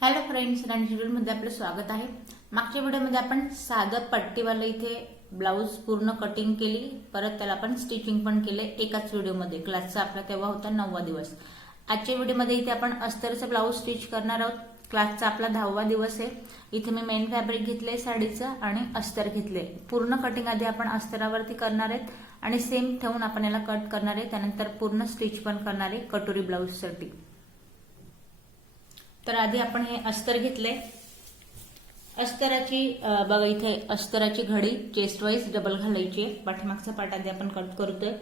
Hello friends, राणी मध्ये आपलं स्वागत आहे। मागच्या व्हिडिओमध्ये आपण साधं पट्टीवाला इथे ब्लाऊज पूर्ण कटिंग केली, परत त्याला आपण स्टिचिंग पण केले एकाच व्हिडिओमध्ये। क्लासचा आपला तेव्हा होता 9वा दिवस। आजच्या व्हिडिओमध्ये इथे आपण अस्तरचं ब्लाऊज स्टिच करणार आहोत। क्लासचा आपला 10वा दिवस आहे। इथे मी मेन फॅब्रिक घेतले साडीचं आणि अस्तर घेतले। पूर्ण कटिंग आधी आपण अस्तरावरती करणार आहेत आणि सेम ठेवून आपण याला कट करणार आहे, त्यानंतर पूर्ण स्टिच पण करणार आहे कटोरी ब्लाऊजसाठी। तर आधी आपण हे अस्तर घेतले। अस्तराची बघा इथे अस्तराची घडी चेस्ट वाईज डबल घालायची आहे। पाठीमागचा पार्ट आधी आपण कट करतोय।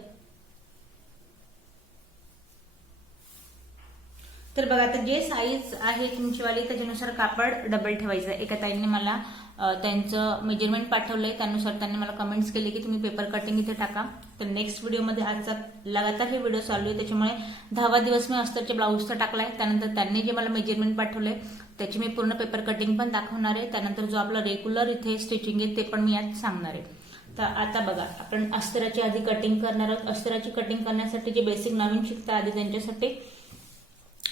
तर बघा आता जे साईज आहे तुमचीवाली त्याच्यानुसार कापड डबल ठेवायचं। एका ताईंनी मला त्यांचं मेजरमेंट पाठवलंय, त्यानुसार त्यांनी मला कमेंट्स केले की तुम्ही पेपर कटिंग इथे टाका। तर नेक्स्ट व्हिडिओमध्ये आजचा लगातार हे व्हिडिओ चालू आहे, त्याच्यामुळे 10वा दिवस मी अस्तरच्या ब्लाऊजचा टाकलाय। त्यानंतर त्यांनी जे मला मेजरमेंट पाठवलंय त्याची मी पूर्ण पेपर कटिंग पण दाखवणार आहे। त्यानंतर जो आपला रेग्युलर इथे स्टिचिंग आहे ते पण मी आज सांगणार आहे। तर आता बघा आपण अस्तराची आधी कटिंग करणार आहोत। अस्तराची कटिंग करण्यासाठी जे बेसिक नवीन शिकता आधी त्यांच्यासाठी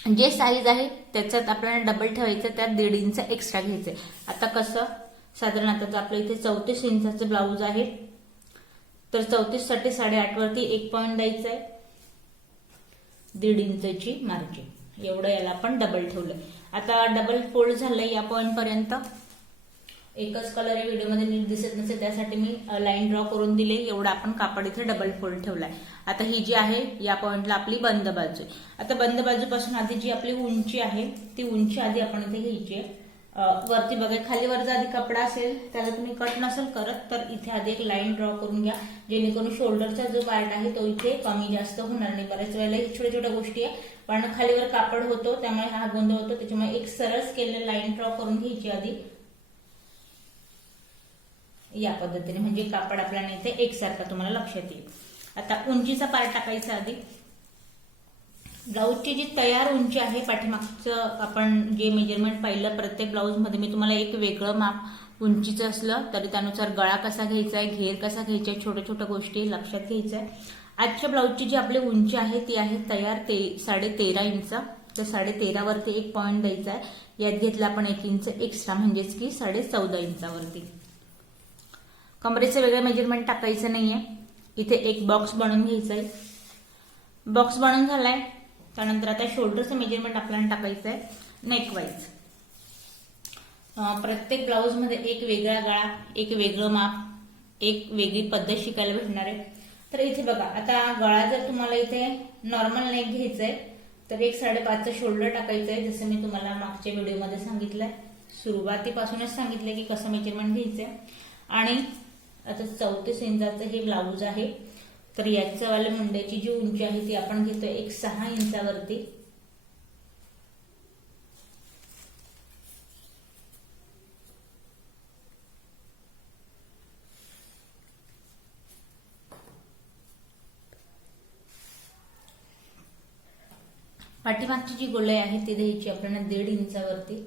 जे साईज आहे त्याच्यात आपल्याला डबल ठेवायचं, त्यात 1.5 इंच एक्स्ट्रा घ्यायचंय। आता कसं साधारण आता आपल्या इथे 34 इंचाचं ब्लाऊज आहे, तर 34 साठी 8.5 वरती 1 पॉइंट द्यायचा आहे, 1.5 इंचची मार्जिन एवढं याला आपण डबल ठेवलंय। आता डबल फोल्ड झालंय या पॉइंट पर्यंत। एकच कलर या व्हिडिओमध्ये नीट दिसत नसेल त्यासाठी मी लाईन ड्रॉ करून दिले। एवढा आपण कापड इथे डबल फोल्ड ठेवलाय। आता ही जी आहे या पॉइंटला आपली बंद बाजू आहे। आता बंद बाजूपासून आधी जी आपली उंची आहे ती उंची आधी आपण इथे घ्यायची आहे। वरती बघा खाली वर जर आधी कपडा असेल त्याला तुम्ही कट नसेल करत तर इथे आधी एक लाईन ड्रॉ करून घ्या, जेणेकरून शोल्डरचा जो पार्ट आहे तो इथे कमी जास्त होणार नाही। बऱ्याच वेळेला छोट्या छोट्या गोष्टी आहे पण खालीवर कापड होतो त्यामुळे हा गोंधळ होतो, त्याच्यामुळे एक सरळ स्केलने लाईन ड्रॉ करून घ्यायची आधी या पद्धतीने, म्हणजे कापड आपल्याला इथे एकसारखा तुम्हाला लक्षात येईल। आता उंचीचा पार्ट टाकायचा आधी। ब्लाऊजची जी तयार उंची आहे पाठीमागचं आपण जे मेजरमेंट पाहिलं प्रत्येक ब्लाऊज मध्ये मी तुम्हाला एक वेगळं माप उंचीचं असलं तरी त्यानुसार गळा कसा घ्यायचा आहे, घेर कसा घ्यायचा आहे, छोट्या छोट्या गोष्टी लक्षात घ्यायच्या आहे। आजच्या ब्लाऊजची जी आपली उंची आहे ती आहे तयार 13.5 इंच। तर 13.5 वरती 1 पॉइंट द्यायचा आहे। यात घेतला आपण 1 इंच एक्स्ट्रा, म्हणजेच की 14.5 इंचावरती। कमरेचं वेगळं मेजरमेंट टाकायचं नाहीये। इथे एक बॉक्स बनवून घ्यायचा आहे। बॉक्स बनवून झालाय, त्यानंतर आता शोल्डरचं मेजरमेंट आपल्याला टाकायचं आहे नेक वाईज। प्रत्येक ब्लाऊज मध्ये एक वेगळा गळा, एक वेगळं माप, एक वेगळी पद्धत शिकायला भेटणार आहे। तर इथे बघा आता गळा जर तुम्हाला इथे नॉर्मल नेक घ्यायचंय तर 1.5चं शोल्डर टाकायचं आहे, जसं मी तुम्हाला मागच्या व्हिडिओमध्ये सांगितलंय। सुरुवातीपासूनच सांगितलंय की कसं मेजरमेंट घ्यायचंय। आणि आता 34 इंचाचं हे ब्लाऊज आहे, तर याच्या वाल्या मुंड्याची जी उंची आहे ती आपण घेतोय 6 इंचावरती। पाठीमागची जी गोलाई आहे ती द्यायची आपल्याला 1.5 इंचावरती।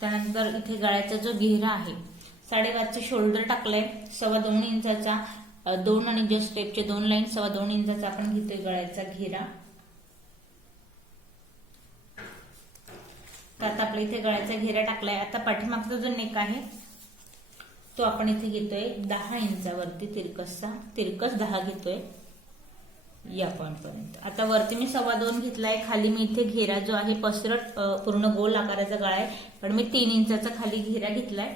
त्यानंतर इथे गळ्याचा जो घेरा आहे 5.5चं शोल्डर टाकलंय, 2.25 इंचाचा 2 आणि जस्ट स्टेपचे 2 लाईन 2.25 इंचाचा आपण घेतोय गळ्याचा घेरा। तर आता आपल्या इथे गळ्याचा घेरा टाकलाय। आता पाठीमागचा जो नेक आहे तो आपण इथे घेतोय 10 इंचावरती, तिरकस 10 घेतोय या पॉइंट पर्यंत। आता वरती मी 2.25 घेतलाय, खाली मी इथे घेरा जो आहे पसरट पूर्ण गोल आकाराचा गळा आहे पण मी 3 इंचाचा खाली घेरा घेतलाय।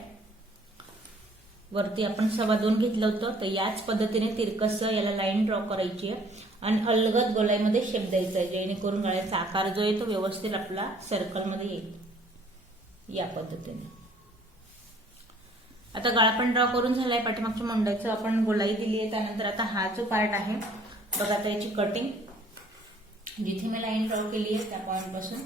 वरती आपण 2.25 घेतलं होतं, तर याच पद्धतीने तिरकस याला लाईन ड्रॉ करायची आहे आणि अलगद गोलाईमध्ये शेप द्यायचा आहे, जेणेकरून गळ्याचा आकार जो आहे तो व्यवस्थित आपला सर्कलमध्ये येईल या पद्धतीने। आता गळा पण ड्रॉ करून झालाय, पाठीमागच्या मुंड्याचं आपण गोलाई दिली आहे। त्यानंतर आता हा जो पार्ट आहे बघा, आता याची कटिंग जिथे मी लाईन ड्रॉ केली आहे त्या पॉइंट पासून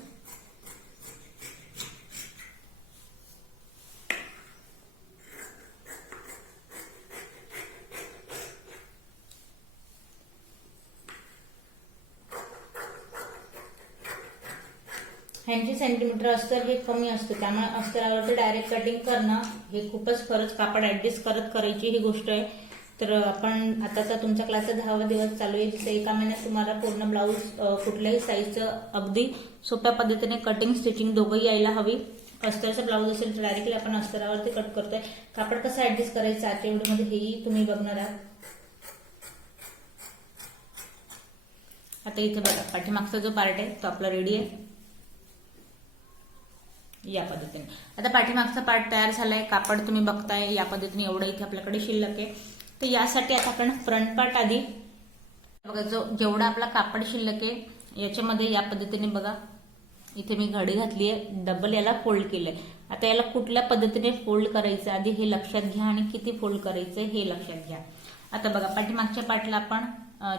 ह्यांची सेंटीमीटर अस्तर हे कमी असतं, त्यामुळे अस्तरावरती डायरेक्ट कटिंग करणं हे खूपच खरंच कापड ऍडजस्ट करत करायची ही गोष्ट आहे। तर आपण आता तुमचा क्लासचा 10वा दिवस चालू आहे, जसं एका महिन्यात तुम्हाला पूर्ण ब्लाऊज कुठल्याही साईजचं अगदी सोप्या पद्धतीने कटिंग स्टिचिंग दोघंही यायला हवी. अस्तरचा ब्लाऊज असेल तर डायरेक्टली आपण अस्तरावरती कट करतोय. कापड कसं ऍडजस्ट करायचं आजच्या व्हिडिओमध्ये हेही तुम्ही बघणार आहात. आता इथे बघा पाठीमागचा जो पार्ट आहे तो आपला रेडी आहे या पद्धतीने. आता पाठीमागचा पार्ट तयार झालाय, कापड तुम्ही बघताय या पद्धतीने एवढं इथे आपल्याकडे शिल्लक आहे. तर यासाठी आता आपण फ्रंट पार्ट आधी बघा, जेवढा आपला कापड शिल्लक आहे याच्यामध्ये या पद्धतीने बघा इथे मी घडी घातली आहे, डबल याला फोल्ड केलंय. आता याला कुठल्या पद्धतीने फोल्ड करायचं आधी हे लक्षात घ्या आणि किती फोल्ड करायचं हे लक्षात घ्या. आता बघा पाठीमागच्या पार्टला आपण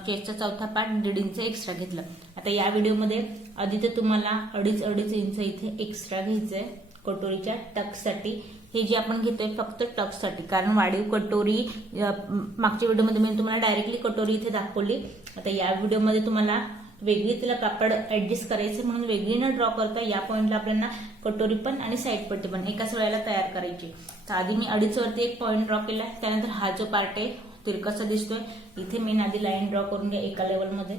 चेस्टचा चौथा पार्ट 1.5 इंच एक्स्ट्रा घेतलं. आता या व्हिडिओमध्ये आधी तर तुम्हाला 2.5 इंच इथे एक्स्ट्रा घ्यायचंय कटोरीच्या टक्ससाठी. हे जे आपण घेतोय फक्त टक्ससाठी, कारण वाढीव कटोरी मागच्या व्हिडिओमध्ये मी तुम्हाला डायरेक्टली कटोरी इथे दाखवली. आता या व्हिडिओमध्ये तुम्हाला वेगळी तिला कापड ऍडजस्ट करायचं म्हणून वेगळी न ड्रॉ करता या पॉइंटला आपल्याला कटोरी पण आणि साईड पट्टी पण एकाच वेळेला तयार करायची. तर आधी मी 2.5 वरती एक पॉइंट ड्रॉ केला. त्यानंतर हा जो पार्ट आहे तिरकसा दिसतोय इथे मी आधी लाईन ड्रॉ करून घ्या एका लेवलमध्ये.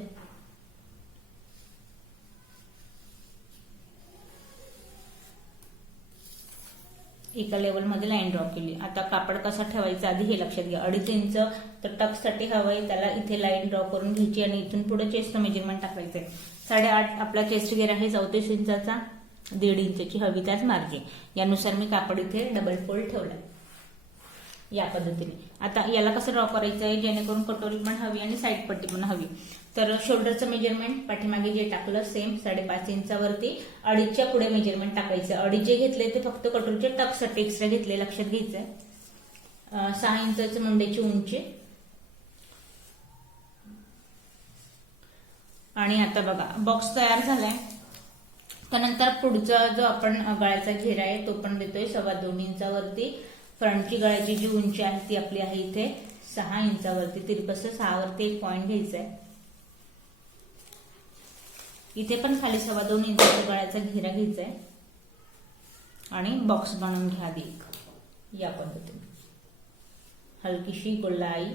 एका लेवलमध्ये लाईन ड्रॉ केली. आता कापड कसा ठेवायचा आधी हे लक्षात घ्या. 2.5 इंच तर टक्ससाठी हवंय, त्याला इथे लाईन ड्रॉ करून घ्यायची आणि इथून पुढे चेस्ट मेजरमेंट टाकायचंय. 8.5 आपला चेस्ट घेर आहे, 34 इंचाचा 1.5 इंचची हवी त्याच मार्जिन. यानुसार मी कापड इथे डबल फोल्ड ठेवलाय या पद्धतीने. आता याला कसं ड्रॉ करायचं आहे जेणेकरून कटोरी पण हवी आणि साईड पट्टी पण हवी. तर शोल्डरचं मेजरमेंट पाठीमागे जे टाकलं सेम 5.5 इंचावरती 2.5च्या पुढे मेजरमेंट टाकायचं. 2.5 जे घेतले ते फक्त कटोरीच्या टक्ससाठी एक्स्ट्रा घेतले लक्षात घ्यायचंय. 6 इंचाचं मुंड्याची उंची. आणि आता बघा बॉक्स तयार झालाय. त्यानंतर पुढचा जो आपण गळ्याचा घेरा आहे तो पण देतोय 2.25 इंचावरती. फ्रंटची गळ्याची जी उंची आहे ती आपली आहे इथे 6 इंचावरती. तिरकस 6 वरती एक पॉइंट घ्यायचा आहे. इथे पण खाली 2.25 इंचाचा गळ्याचा घेरा घ्यायचा आहे आणि बॉक्स बनवून घ्या आधी या पद्धतीने. हलकीशी गोलाई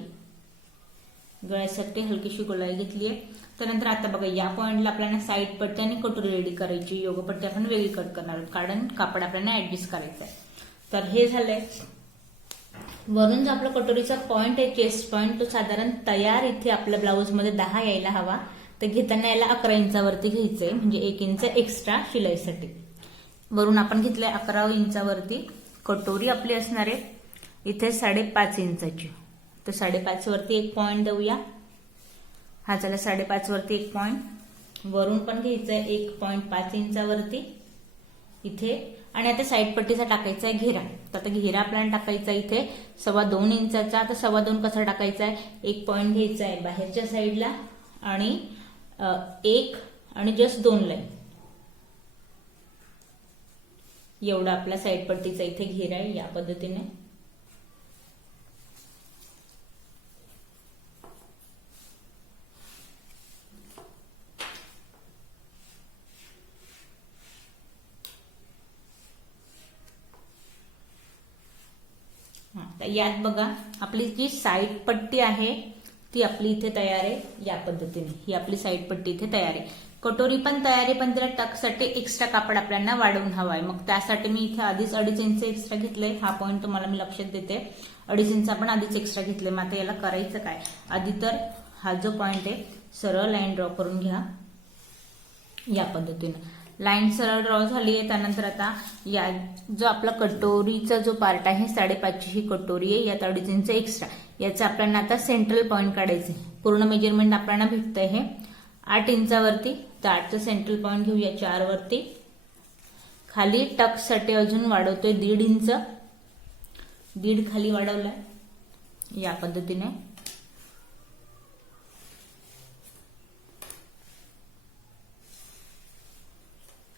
गळ्यासाठी हलकीशी गोलाई घेतली आहे. त्यानंतर आता बघा या पॉइंटला आपल्याला साईड पट्टी आणि कटोरी रेडी करायची. योगपट्टी आपण वेगळी कट करणार आहोत कारण कापड आपल्याला ऍडजस्ट करायचं आहे. तर हे झालंय. वरून जो आपला कटोरीचा पॉइंट आहे चेस्ट पॉइंट तो साधारण तयार इथे आपल्या ब्लाऊज मध्ये 10 यायला हवा. तर घेताना याला 11 इंचावरती घ्यायचंय म्हणजे 1 इंच एक्स्ट्रा शिलाईसाठी. वरून आपण घेतलंय 11 इंचावरती. कटोरी आपली असणार आहे इथे 5.5 इंचाची. तर 5.5 वरती एक पॉइंट देऊया. हा झाला 5.5 वरती एक पॉइंट. वरून पण घ्यायचंय 1.5 इंचावरती इथे. आणि आता साईड पट्टीचा टाकायचा आहे घेरा. तर आता घेरा आपल्याला टाकायचा इथे 2.25 इंचाचा. तर 2.25 कसा टाकायचा आहे, एक पॉइंट घ्यायचा आहे बाहेरच्या साईडला आणि 1 आणि जस्ट 2 लाईन एवढा आपला साईड पट्टीचा इथे घेरा आहे या पद्धतीने. यात बघा आपली जी साईड पट्टी आहे ती आपली इथे तयार आहे या पद्धतीने. ही आपली साईड पट्टी इथे तयार आहे. कटोरी पण तयार आहे पण तिला टक्ससाठी एक्स्ट्रा कापड आपल्याला वाढवून हवा आहे. मग त्यासाठी मी इथे आधीच 2.5 इंच एक्स्ट्रा घेतलंय. हा पॉईंट तुम्हाला मी लक्षात देते. 2.5 इंच आपण आधीच एक्स्ट्रा घेतलंय. मग आता याला करायचं काय, आधी तर हा जो पॉईंट आहे सरळ लाईन ड्रॉ करून घ्या या पद्धतीने. लाईन सरळ ड्रॉ झाली आहे. त्यानंतर आता या जो आपला कटोरीचा जो पार्ट आहे 5.5ची ही कटोरी आहे यात 2.5 इंच एक्स्ट्रा. याचं आपल्याला आता सेंट्रल पॉईंट काढायचं आहे. पूर्ण मेजरमेंट आपल्याला भेटतंय हे 8 इंचावरती. तर 8चं सेंट्रल पॉईंट घेऊया 4 वरती. खाली टक्ससाठी अजून वाढवतोय 1.5 इंच. 1.5 खाली वाढवलाय या पद्धतीने.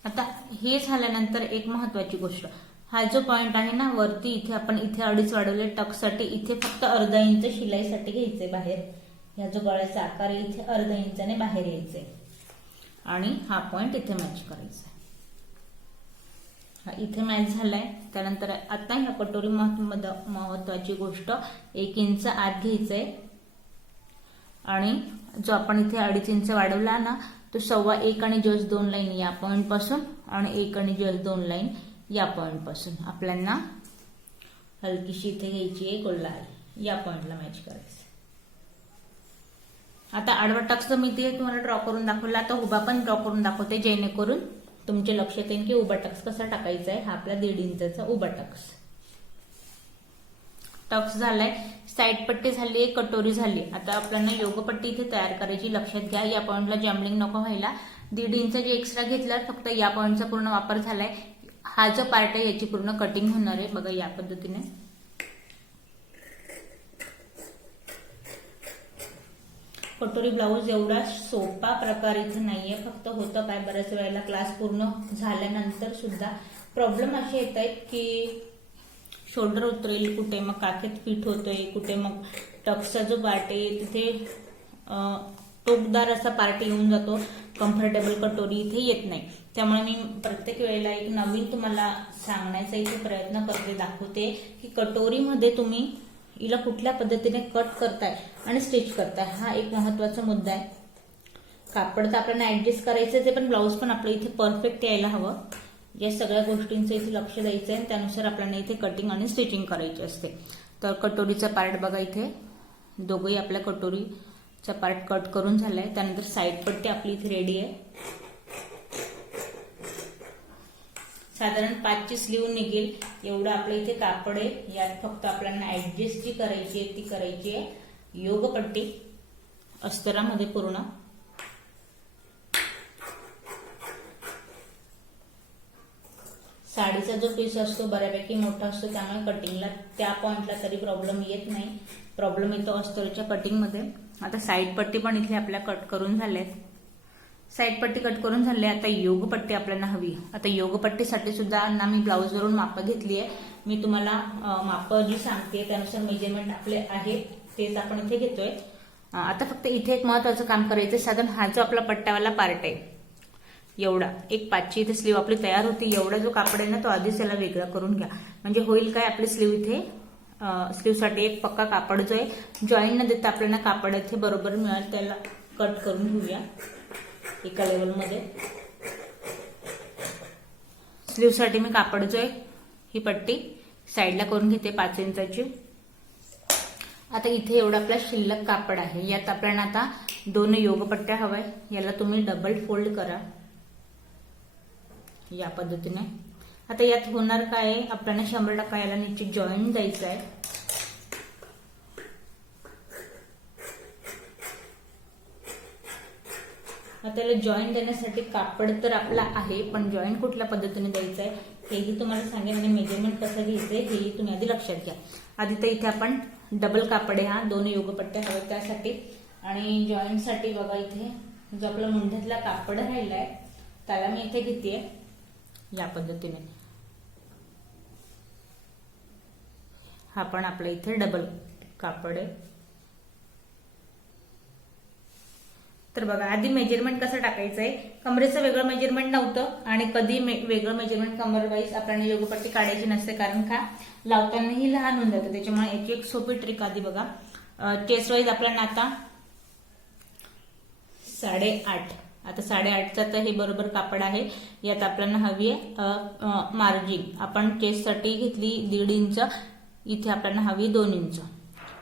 आता हे झाल्यानंतर एक महत्वाची गोष्ट, हा जो पॉइंट आहे ना वरती इथे आपण इथे 2.5 वाढवले टक्ससाठी. इथे फक्त अर्धा इंच शिलाईसाठी घ्यायचे बाहेर. ह्या जो गळ्याचा आकार आहे इथे अर्धा इंचाने बाहेर यायचे आणि हा पॉइंट इथे मॅच करायचा. इथे मॅच झालाय. त्यानंतर आता ह्या कटोरी महत्वाची गोष्ट 1 इंच आत घ्यायचंय आणि जो आपण इथे 2.5 इंच वाढवला ना तो 1.25 आणि जस्ट 2 लाईन या पॉइंट पासून आणि 1 आणि जस्ट 2 लाईन या पॉइंट पासून आपल्याला हलकीशी इथे घ्यायची आहे गोल्लारी, या पॉइंटला मॅच करायचं. आता आडवा टक्स मी ते तुम्हाला ड्रॉ करून दाखवला, आता उभा पण ड्रॉ करून दाखवते जेणेकरून तुमच्या लक्षात येईल की उभा टक्स कसा टाकायचा आहे. हा आपला 1.5 इंचाचा उभा टक्स झालाय. साईड पट्टी झाली, कटोरी झाली. आता आपल्याला योगपट्टी इथे तयार करायची. लक्षात घ्या या पॉइंटला जॅम्बलिंग नको व्हायला. 1.5 इंच जे एक्स्ट्रा घेतलं फक्त या पॉइंटचा पूर्ण वापर झालाय. हा जो पार्ट आहे याची पूर्ण कटिंग होणार आहे. बघा या पद्धतीने कटोरी ब्लाऊज एवढा सोपा प्रकार इथे नाहीये. फक्त होतं काय बऱ्याच वेळेला क्लास पूर्ण झाल्यानंतर सुद्धा प्रॉब्लेम असे येत आहेत की शोल्डर उतरेल कुठे, मग काखेत फिट होतोय कुठे, मग टक्सचा जो पार्ट आहे तिथे टोकदार असा पार्ट येऊन जातो. कम्फर्टेबल कटोरी इथे येत नाही. त्यामुळे मी प्रत्येक वेळेला एक नवीन तुम्हाला सांगण्याचा इथे प्रयत्न करते, दाखवते की कटोरीमध्ये तुम्ही हिला कुठल्या पद्धतीने कट करताय आणि स्टिच करताय. हा एक महत्वाचा मुद्दा आहे. कापड तर आपल्याला ऍडजस्ट करायचं ते, पण ब्लाऊज पण आपलं इथे परफेक्ट यायला हवं. या सगळ्या गोष्टींचं इथे लक्ष द्यायचं आहे. त्यानुसार आपल्याला इथे कटिंग आणि स्टिचिंग करायची असते. तर कटोरीचा पार्ट बघा इथे दोघंही आपल्या कटोरीचा पार्ट कट करून झालाय. त्यानंतर साईड पट्टी आपली इथे रेडी आहे. साधारण 5ची स्लीव निघेल एवढं आपलं इथे कापड आहे. यात फक्त आपल्याला ऍडजस्ट जी करायची आहे ती करायची आहे योगपट्टी अस्तरामध्ये पूर्ण. साडीचा जो पीस असतो बऱ्यापैकी मोठा असतो त्यामुळे कटिंगला त्या पॉइंटला तरी प्रॉब्लेम येत नाही. प्रॉब्लेम येतो अस्तरच्या कटिंगमध्ये. आता साईड पट्टी पण इथे आपल्या कट करून झाल्यात. साईड पट्टी कट करून झाली. आता योगपट्टी आपल्याला हवी. आता योगपट्टीसाठी सुद्धा ना मी ब्लाऊजवरून माप घेतली आहे. मी तुम्हाला माप जी सांगते त्यानुसार मेजरमेंट आपले आहे तेच आपण इथे घेतोय. आता फक्त इथे एक महत्वाचं काम करायचं. साधारण हा जो आपला पट्ट्यावाला पार्ट आहे एवढा एक 5ची इथे स्लीव आपली तयार होती. एवढा जो कापड आहे ना तो आधीच याला वेगळा करून घ्या. म्हणजे होईल काय आपली स्लीव इथे स्लीवसाठी एक पक्का कापड जो आहे जॉईंट न देता आपल्याला कापड इथे बरोबर मिळेल त्याला कट करून घेऊया एका लेवलमध्ये. स्लीवसाठी मी कापड जो आहे ही पट्टी साईडला करून घेते 5 इंचाची. आता इथे एवढं आपला शिल्लक कापड आहे. यात आपल्याला आता 2 योगपट्ट्या हवाय. याला तुम्ही डबल फोल्ड करा या पद्धतीने. आता यात होणार काय आपल्याला 100% याला निश्चित जॉईंट द्यायचं आहे. त्याला जॉईंट देण्यासाठी कापड तर आपला आहे पण जॉईंट कुठल्या पद्धतीने द्यायचं आहे हेही तुम्हाला सांगेन आणि मेजरमेंट कसं घ्यायचंय हेही तुम्ही आधी लक्षात घ्या. आधी तर इथे आपण डबल कापड आहे हा 2 योगपट्ट्या हव्या त्यासाठी. आणि जॉईंट साठी बघा इथे जो आपला मुंढ्यातला कापड राहिलाय त्याला मी इथे घेतेय या पद्धतीने. हा पण आपल्या इथे डबल कापड आहे. तर बघा आधी मेजरमेंट कसं टाकायचंय. कमरेचं वेगळं मेजरमेंट नव्हतं आणि कधी वेगळं मेजरमेंट कमर वाईज आपल्याला योगपट्टी काढायची नसते कारण का लावतानाही लहान होऊन जातं. त्याच्यामुळे याची एक सोपी ट्रिक आधी बघा. चेस्ट वाईज आपल्याला आता 8.5 आता 8.5चा तर हे बरोबर कापड आहे. यात आपल्याला हवी आहे मार्जिन. आपण चेस्टसाठी घेतली 1.5 इंच. इथे आपल्याला हवी 2 इंच.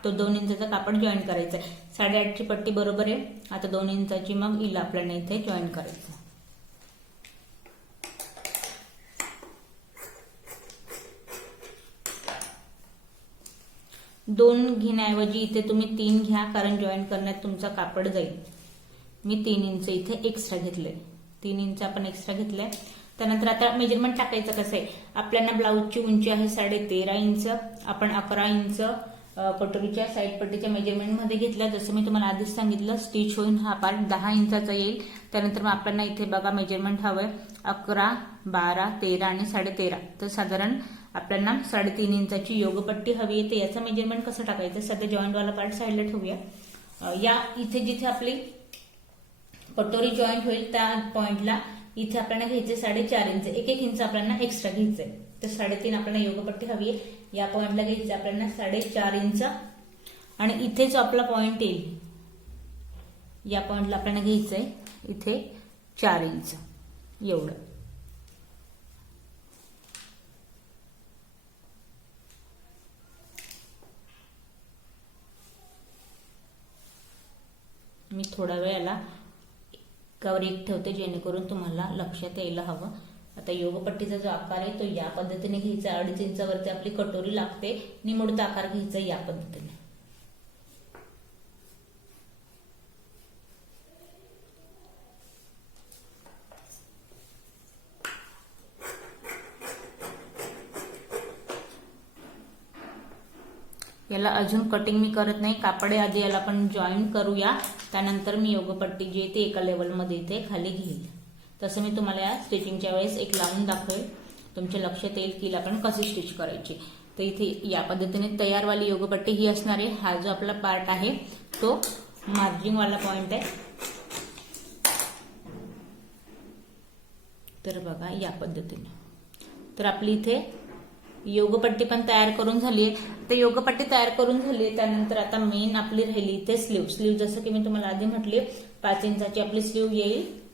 तो 2 इंचाचा कापड जॉईन करायचा आहे. 8.5ची पट्टी बरोबर आहे. आता 2 इंचाची मग इला आपल्याला इथे जॉईन करायचं. दोन घेण्याऐवजी इथे तुम्ही 3 घ्या कारण जॉईन करण्यात तुमचा कापड जाईल. मी 3 इंच इथे एक्स्ट्रा घेतले. 3 इंच आपण एक्स्ट्रा घेतलंय. त्यानंतर आता मेजरमेंट टाकायचं कसं आहे. आपल्याला ब्लाऊजची उंची आहे 13.5 इंच. आपण 11 इंच कटोरीच्या साईड पट्टीच्या मेजरमेंट मध्ये घेतल्या. जसं मी तुम्हाला आधीच सांगितलं स्टिच होऊन हा पार्ट 10 इंचाचा येईल. त्यानंतर मग आपल्याला इथे बघा मेजरमेंट हवंय 11, 12, 13 आणि 13.5. तर साधारण आपल्याला 3.5 इंचाची योगपट्टी हवी आहे. तर याचं मेजरमेंट कसं टाकायचं. सध्या जॉईंटवाला पार्ट साईडला ठेवूया. या इथे जिथे आपली कटोरी जॉईंट होईल त्या पॉइंटला इथे आपल्याला घ्यायचे 4.5 इंच, 1 इंच आपल्याला एक्स्ट्रा घ्यायचंय. तर 3.5 आपल्याला योगपट्टी हवी आहे. या पॉइंटला घ्यायचं आपल्याला 4.5 इंच आणि इथे जो आपला पॉइंट येईल या पॉइंटला आपल्याला घ्यायचंय इथे 4 इंच एवढं. मी थोडा वेळ याला कवर एक ठेवते जेणेकरून तुम्हाला लक्षात यायला हवं. आता योगपट्टीचा जो आकार आहे तो या पद्धतीने घ्यायचा. 2.5 इंचावरती आपली कटोरी लागते. निमुळता आकार घ्यायचा या पद्धतीने. याला अजून कटिंग मी करत नाही. कापडे आधी याला आपण जॉईन करूया, त्यानंतर मी योगपट्टी जी आहे ती एका लेवलमध्ये इथे खाली घेईल. तसं मी तुम्हाला या स्टिचिंगच्या वेळेस एक लावून दाखवेल, तुमच्या लक्षात येईल की आपण कशी स्टिच करायची. तर इथे या पद्धतीने तयारवाली योगपट्टी ही असणार आहे. हा जो आपला पार्ट आहे तो मार्जिंग वाला पॉइंट आहे. तर बघा या पद्धतीने. तर आपली इथे योगपट्टी पण तयार करून झाली आहे. तर योगपट्टी तयार करून झाली आहे, त्यानंतर आता मेन आपली राहिली इथे स्लीव. स्लीव जसं की मी तुम्हाला आधी म्हटले 5 इंचाची आपली स्लीव येईल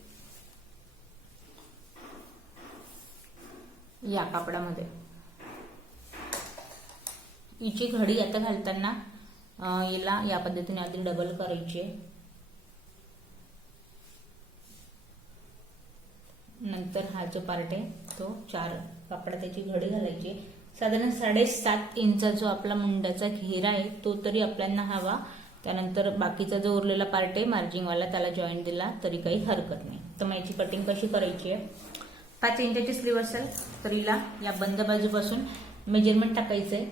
या कापडामध्ये. हिची घडी आता घालताना याला या पद्धतीने आधी डबल करायची आहे. नंतर हा जो पार्ट आहे तो 4 कापडा त्याची घडी घालायची. साधारण 7.5 इंचा जो आपला मुंडाचा घेरा आहे तो तरी आपल्याला हवा. त्यानंतर बाकीचा जो उरलेला पार्ट आहे मार्जिंगवाला त्याला जॉईंट दिला तरी काही हरकत नाही. तर मग याची कटिंग कशी करायची आहे. 5 इंचाची स्लीव असेल तर हिला या बंद बाजूपासून मेजरमेंट टाकायचंय.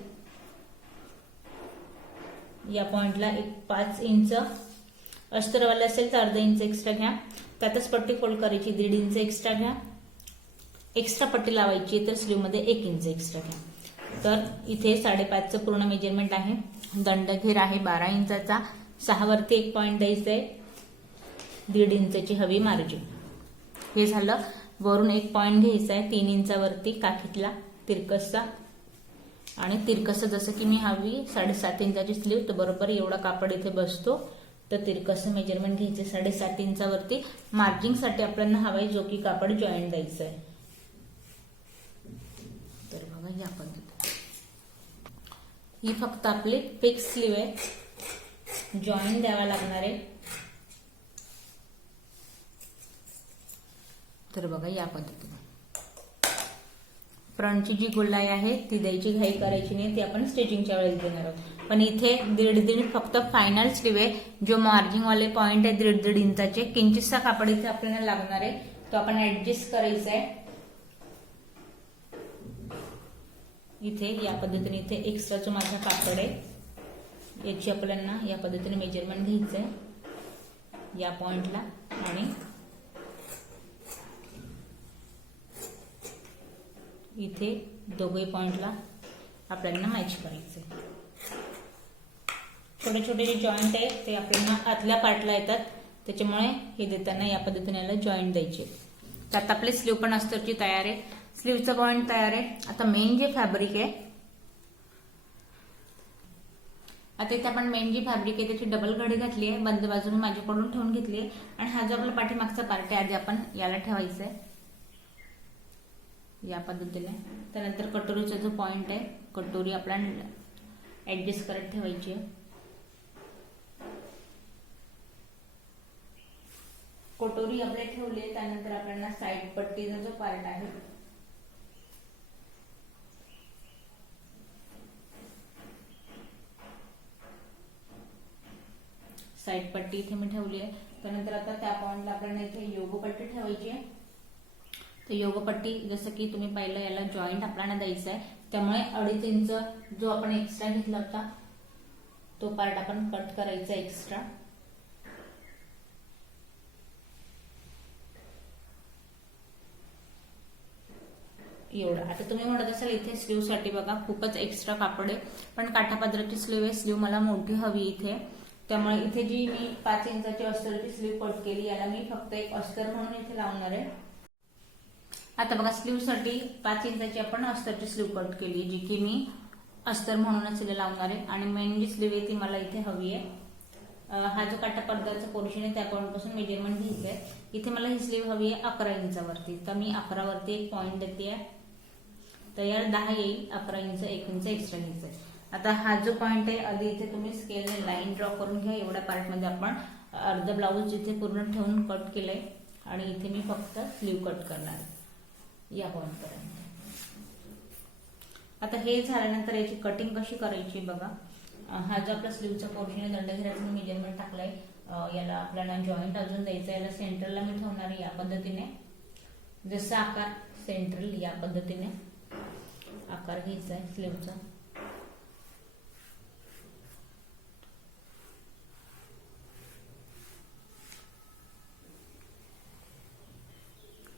या पॉइंटला एक 5 इंच, अस्तरवाला असेल तर अर्धा इंच एक्स्ट्रा घ्या. त्यातच पट्टी फोल्ड करायची, 1.5 इंच एक्स्ट्रा घ्या. एक्स्ट्रा पट्टी लावायची तर स्लीव मध्ये 1 इंच एक्स्ट्रा घ्या. तर इथे 5.5चं पूर्ण मेजरमेंट आहे. दंडघेर आहे 12 इंचाचा. 6 वरती एक पॉइंट द्यायचा आहे. 1.5 इंचची हवी मार्जिन. हे झालं. वरून एक पॉइंट घ्यायचा आहे 3 इंचावरती काठीतला तिरकसचा. आणि तिरकस जसं की मी हवी 7.5 इंचाची स्लीव तर बरोबर एवढा कापड इथे बसतो. तर तिरकस मेजरमेंट घ्यायचे 7.5 इंचावरती. मार्जिंगसाठी आपल्याला हवाय जो की कापड जॉईंट द्यायचं आहे. तर बघा या पद्धतीने. ही फक्त आपली फिक्स स्लीव आहे, जॉईंट द्यावा लागणार आहे. तर बघा या पद्धतीने. फ्रंटची जी गोलाई आहे ती द्यायची, घाई करायची नाही, ती आपण स्टिचिंगच्या वेळेस देणार आहोत. पण इथे 1.5 फक्त फायनल स्लीव आहे. जो मार्जिंग वाले पॉइंट आहे 1.5 इंचाचे, किंचितसा कापड इथे आपल्याला लागणार आहे, तो आपण ऍडजस्ट करायचा आहे. इथे या पद्धतीने इथे एक्स्ट्रा जो माझा कापड आहे याची आपल्याला या पद्धतीने मेजरमेंट घ्यायचं आहे या पॉइंटला. आणि इथे दोघे पॉइंटला आपल्याला मॅच करायचंय. छोटे छोटे जे जॉईंट आहेत ते आपल्याला आतल्या पार्टला येतात, त्याच्यामुळे हे देताना या पद्धतीने जॉईंट द्यायचे. त्यात आपली स्लीव पण अस्तरची तयार आहे. स्लीवचा पॉइंट तयार आहे. आता मेन जे फॅब्रिक आहे, आता इथे आपण मेन जी फॅब्रिक आहे त्याची डबल घडी घातली आहे. बंद बाजूने माझ्याकडून ठेवून घेतली आहे. आणि हा जो आपला पाठीमागचा पार्ट आहे आधी आपण याला ठेवायचा आहे या पद्धतीने. त्यानंतर कटोरीचा जो पॉइंट आहे, कटोरी आपल्याला ऍडजस्ट करत ठेवायची आहे. कटोरी आपले ठेवली आहे. त्यानंतर आपल्याला साईड पट्टीचा जो पार्ट आहे साईड पट्टी इथे मी ठेवली आहे. त्यानंतर आता त्या पॉइंटला आपल्याला इथे योगपट्टी ठेवायची आहे. तर योगपट्टी जसं की तुम्ही पाहिलं याला जॉईंट आपल्याला द्यायचा आहे, त्यामुळे 2.5 इंच जो आपण एक्स्ट्रा घेतला होता तो पार्ट आपण कट करायचा एक्स्ट्रा. एवढं. आता तुम्ही म्हणत असाल इथे स्लीव साठी बघा खूपच एक्स्ट्रा कापड आहे, पण काठापदराची स्लीव आहे. स्लीव मला मोठी हवी इथे, त्यामुळे इथे जी मी 5 इंचाची अस्तरची स्लीव कट केली याला मी फक्त एक अस्तर म्हणून इथे लावणार आहे. आता बघा स्लीवसाठी 5 इंचाची आपण अस्तरची स्लीव कट केली, जी की मी अस्तर म्हणूनच लावणार आहे. आणि मेन जी स्लीव आहे ती मला इथे हवी आहे. हा जो काटा पडद्याचा पोर्शन आहे त्या पॉईंट पासून मेजरमेंट घ्यायचं आहे. इथे मला ही स्लीव हवी आहे 11 इंचावरती, तर मी 11 वरती एक पॉईंट देते आहे. तर यार 10 येईल, 11 इंच 1 इंच एक्स्ट्रा घ्यायचं आहे. आता हा जो पॉईंट आहे आधी इथे तुम्ही स्केलने लाईन ड्रॉ करून घ्या. एवढ्या पार्टमध्ये आपण अर्ध ब्लाऊज इथे पूर्ण ठेवून कट केलंय आणि इथे मी फक्त स्लीव कट करणार आहे या पॉईंट पर्यंत. आता हे झाल्यानंतर याची कटिंग कशी करायची बघा. हा जो आपला स्लीवचा पोर्शन आहे दंडघेराचं मी मेजरमेंट टाकलंय. याला आपल्याला जॉईंट अजून द्यायचा, याला सेंटरला मी ठेवणार आहे या पद्धतीने. जसा आकार सेंट्रल या पद्धतीने आकार घ्यायचा आहे स्लीवचा.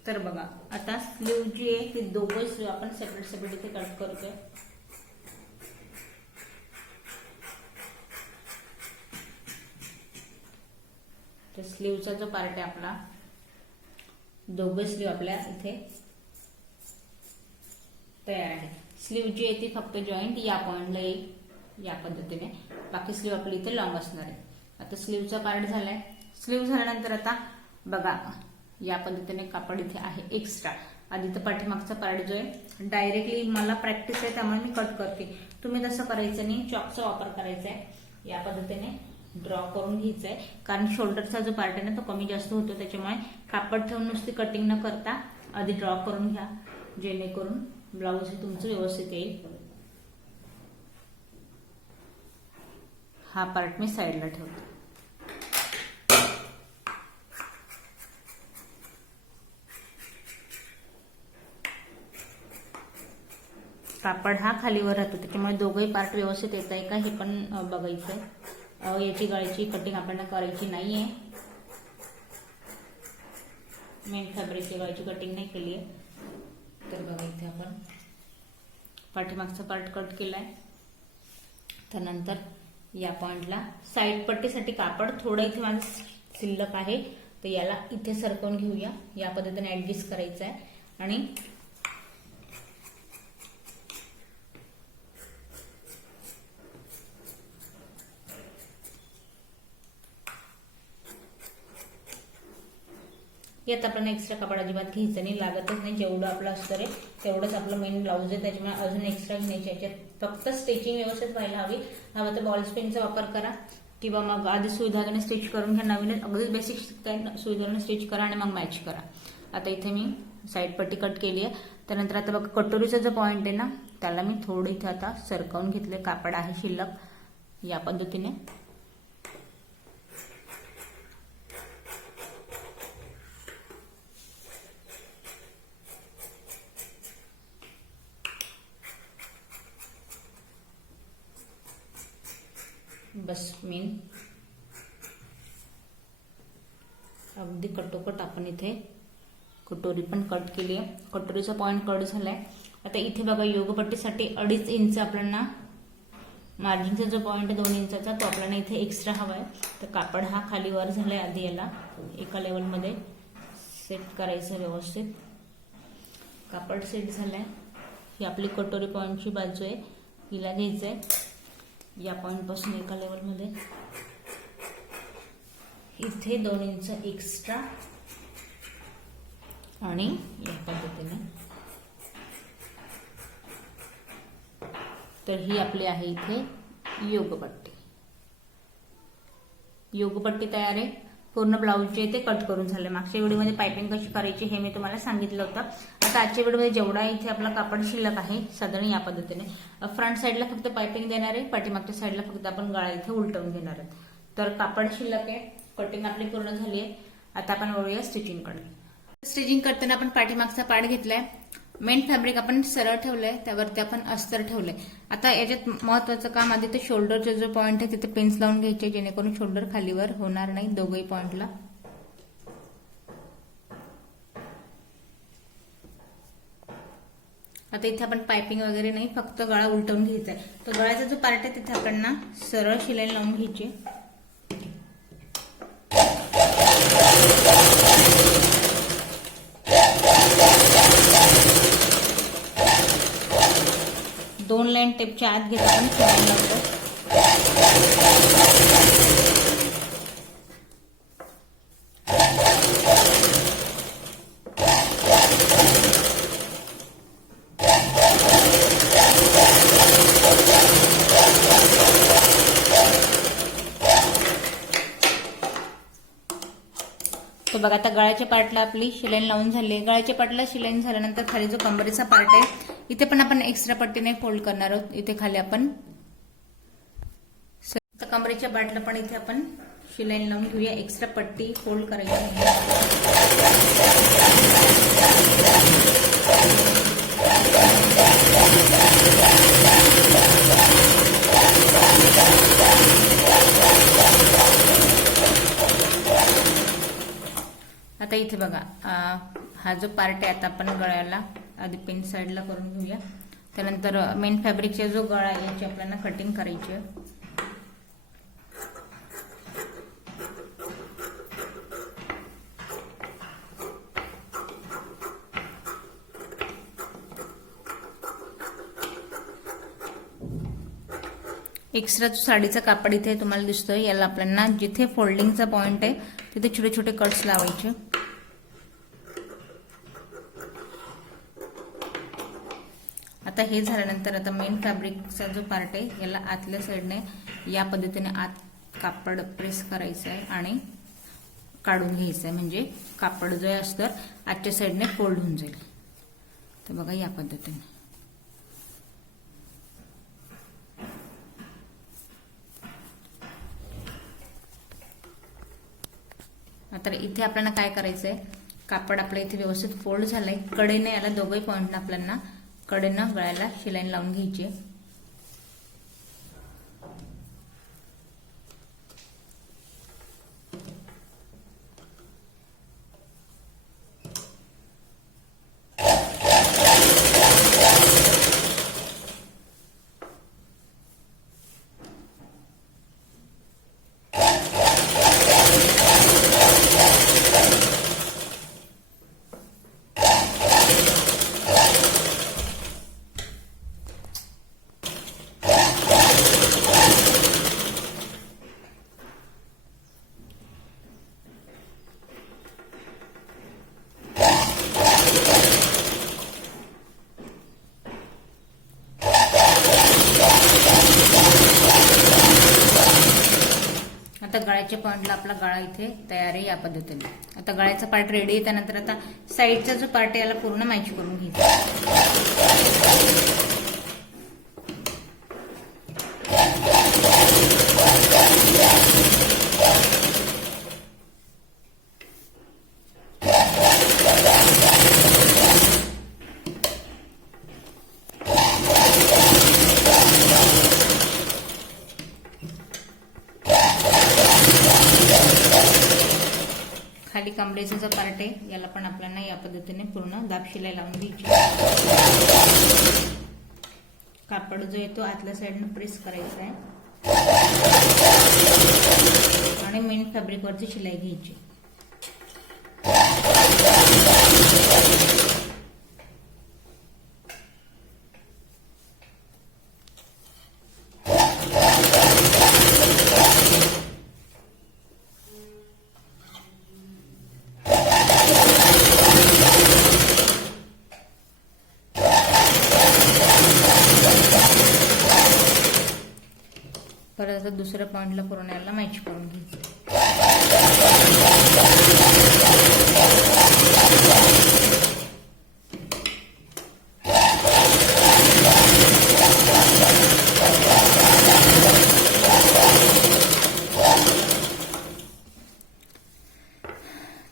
तर बघा आता स्लीव जी आहे ती दोघं स्लीव आपण सेपरेट सेपरेट इथे कट करतोय. तर स्लीवचा जो पार्ट आहे आपला, दोघं स्लीव आपल्या इथे तयार आहे. स्लीव जी आहे ती फक्त जॉईंट या पॉइंटला येईल या पद्धतीने, बाकी स्लीव आपली इथे लॉंग असणार आहे. आता स्लीवचा पार्ट झालाय. स्लीव झाल्यानंतर आता बघा या पद्धतीने कापड इथे आहे एक्स्ट्रा. आधी तर पाठीमागचा पार्ट जो आहे डायरेक्टली मला प्रॅक्टिस आहे त्यामुळे मी कट करते. तुम्ही तसं करायचं नाही, चॉकचा वापर करायचा आहे. या पद्धतीने ड्रॉ करून घ्यायचा आहे, कारण शोल्डरचा जो पार्ट आहे ना तो कमी जास्त होतो. त्याच्यामुळे कापड ठेवून नुसती कटिंग न करता आधी ड्रॉ करून घ्या, जेणेकरून ब्लाऊज हे तुमचं व्यवस्थित येईल. हा पार्ट मी साईडला ठेवतो. कापड हा खालीवर राहतो, त्याच्यामुळे दोघंही पार्ट व्यवस्थित येत आहे का हे पण बघायचंय. याची गळ्याची कटिंग आपल्याला करायची नाहीये. मेन फॅब्रिकची गळ्याची कटिंग नाही केली आहे. तर बघा इथे आपण पाठीमागचा पार्ट कट केलाय. त्यानंतर या पॉइंटला साईड पट्टीसाठी कापड थोडं इथे माझं शिल्लक आहे, तर याला इथे सरकवून घेऊया. या पद्धतीने ऍडजस्ट करायचं आहे. आणि यात आपल्याला एक्स्ट्रा कापड अजिबात घ्यायचं नाही, लागतच नाही. जेवढं आपलं अस्तर आहे तेवढंच आपलं मेन ब्लाऊज आहे, त्याच्यामुळे अजून एक्स्ट्रा घ्यायचे. याच्यात फक्त स्टिचिंग व्यवस्थित व्हायला हवी. हवं तर बॉल स्पिनचा वापर करा किंवा मग आधी सुई धाग्याने स्टिच करून घ्या. नवीन अगदी बेसिक शिकताय, सुई धाग्याने स्टिच करा आणि मग मॅच करा. आता इथे मी साईड पट्टी कट केली आहे. त्यानंतर आता बघा कटोरीचा जो पॉइंट आहे ना त्याला मी थोडं इथे आता सरकवून घेतले. कापड आहे शिल्लक या पद्धतीने. बस मेन अगदी कटोकट आपण इथे कटोरी पण कट केली आहे. कटोरीचा पॉइंट कट झालाय. आता इथे बघा योगपट्टीसाठी 2.5 इंच आपल्याला मार्जिनचा जो पॉइंट आहे 2 इंचाचा तो आपल्याला इथे एक्स्ट्रा हवा आहे. तर कापड हा खाली वर झालाय. आधी याला एका लेवलमध्ये सेट करायचं व्यवस्थित. कापड सेट झालाय. ही आपली कटोरी पॉइंटची बाजू आहे, हिला घ्यायचंय या पॉइंट पासून एका लेवलमध्ये इथे 2 इंच एक्स्ट्रा आणि या पद्धतीने. तर ही आपली आहे इथे योगपट्टी. योगपट्टी तयार आहे. पूर्ण ब्लाऊजचे ते कट करून झाले. मागच्या व्हिडिओमध्ये पायपिंग कशी करायची हे मी तुम्हाला सांगितलं होतं. आता आजच्या व्हिडिओमध्ये जेवढा इथे आपला कापड शिल्लक आहे साधारण या पद्धतीने. फ्रंट साईडला फक्त पायपिंग देणार आहे, पाठीमागच्या साईडला फक्त आपण गळा इथे उलटवून घेणार आहोत. तर कापड शिल्लक आहे, कटिंग आपली पूर्ण झाली आहे. आता आपण वळूया स्टिचिंगकडे. स्टिचिंग करताना आपण पाठीमागचा पार्ट घेतलाय. मेन फॅब्रिक आपण सरळ ठेवलंय, त्यावरती आपण अस्तर ठेवलंय. आता याच्यात महत्वाचं काम आधी ते शोल्डरचा जो पॉइंट आहे तिथे पिन्स लावून घ्यायचे, जेणेकरून शोल्डर खालीवर होणार नाही दोघही पॉइंटला. आता इथे आपण पायपिंग वगैरे नाही, फक्त गळा उलटवून घ्यायचा आहे. तर गळ्याचा जो पार्ट आहे तिथे आपण सरळ शिलाई लावून घ्यायची. शिलाई टेपच्या आत घेतो आपण शिलाई लावतो. तो बघा आता गळ्याच्या पार्टला आपली शिलाई लावून झाली आहे. गळ्याच्या पार्टला शिलाई झाल्यानंतर खाली जो कंबरेचा पार्ट आहे इथे पण आपण एक्स्ट्रा पट्टीने फोल्ड करणार आहोत. इथे खाली आपण कमरेच्या पार्टला पण इथे आपण शिलाई लावून घेऊया. एक्स्ट्रा पट्टी फोल्ड करायची. आता इथे बघा हा जो पार्ट आहे आता आपण गळ्याला आधी पिन साईडला करून घेऊया. त्यानंतर मेन फॅब्रिकचा जो गळा आहे याची आपल्याला कटिंग करायची आहे. एक्स्ट्रा जो साडीचा कापड इथे तुम्हाला दिसतोय याला आपल्याला जिथे फोल्डिंगचा पॉइंट आहे तिथे छोटे छोटे कट्स लावायचे. आता हे झाल्यानंतर आता मेन फॅब्रिकचा जो पार्ट आहे याला आतल्या साईडने या पद्धतीने आत कापड प्रेस करायचं आहे आणि काढून घ्यायचं आहे. म्हणजे कापड जो असतं आतच्या साईडने फोल्ड होऊन जाईल. तर बघा या पद्धतीने. आता इथे आपल्याला काय करायचंय, कापड आपल्या इथे व्यवस्थित फोल्ड झालंय. कडेने याला दोघे पॉइंट आपल्याला कडेनं गळ्याला शिलाई लावून घ्यायची. आता गळ्याच्या पॉइंटला आपला गळा इथे तयार आहे या पद्धतीने. आता गळ्याचा पार्ट रेडी आहे. त्यानंतर आता साईडचा जो पार्ट आहे याला पूर्ण मॅच करून घ्यायचा. खाली कमरेचा जो पार्ट आहे याला पण आपल्याला या पद्धतीने पूर्ण दाब शिलाई लावून घ्यायची. कापड जो आहे तो आतल्या साईडने प्रेस करायचा आहे आणि मेन फॅब्रिक वरती शिलाई घ्यायची. परत आता दुसऱ्या पॉइंटला पूर्ण याला मॅच करून घ्यायचं.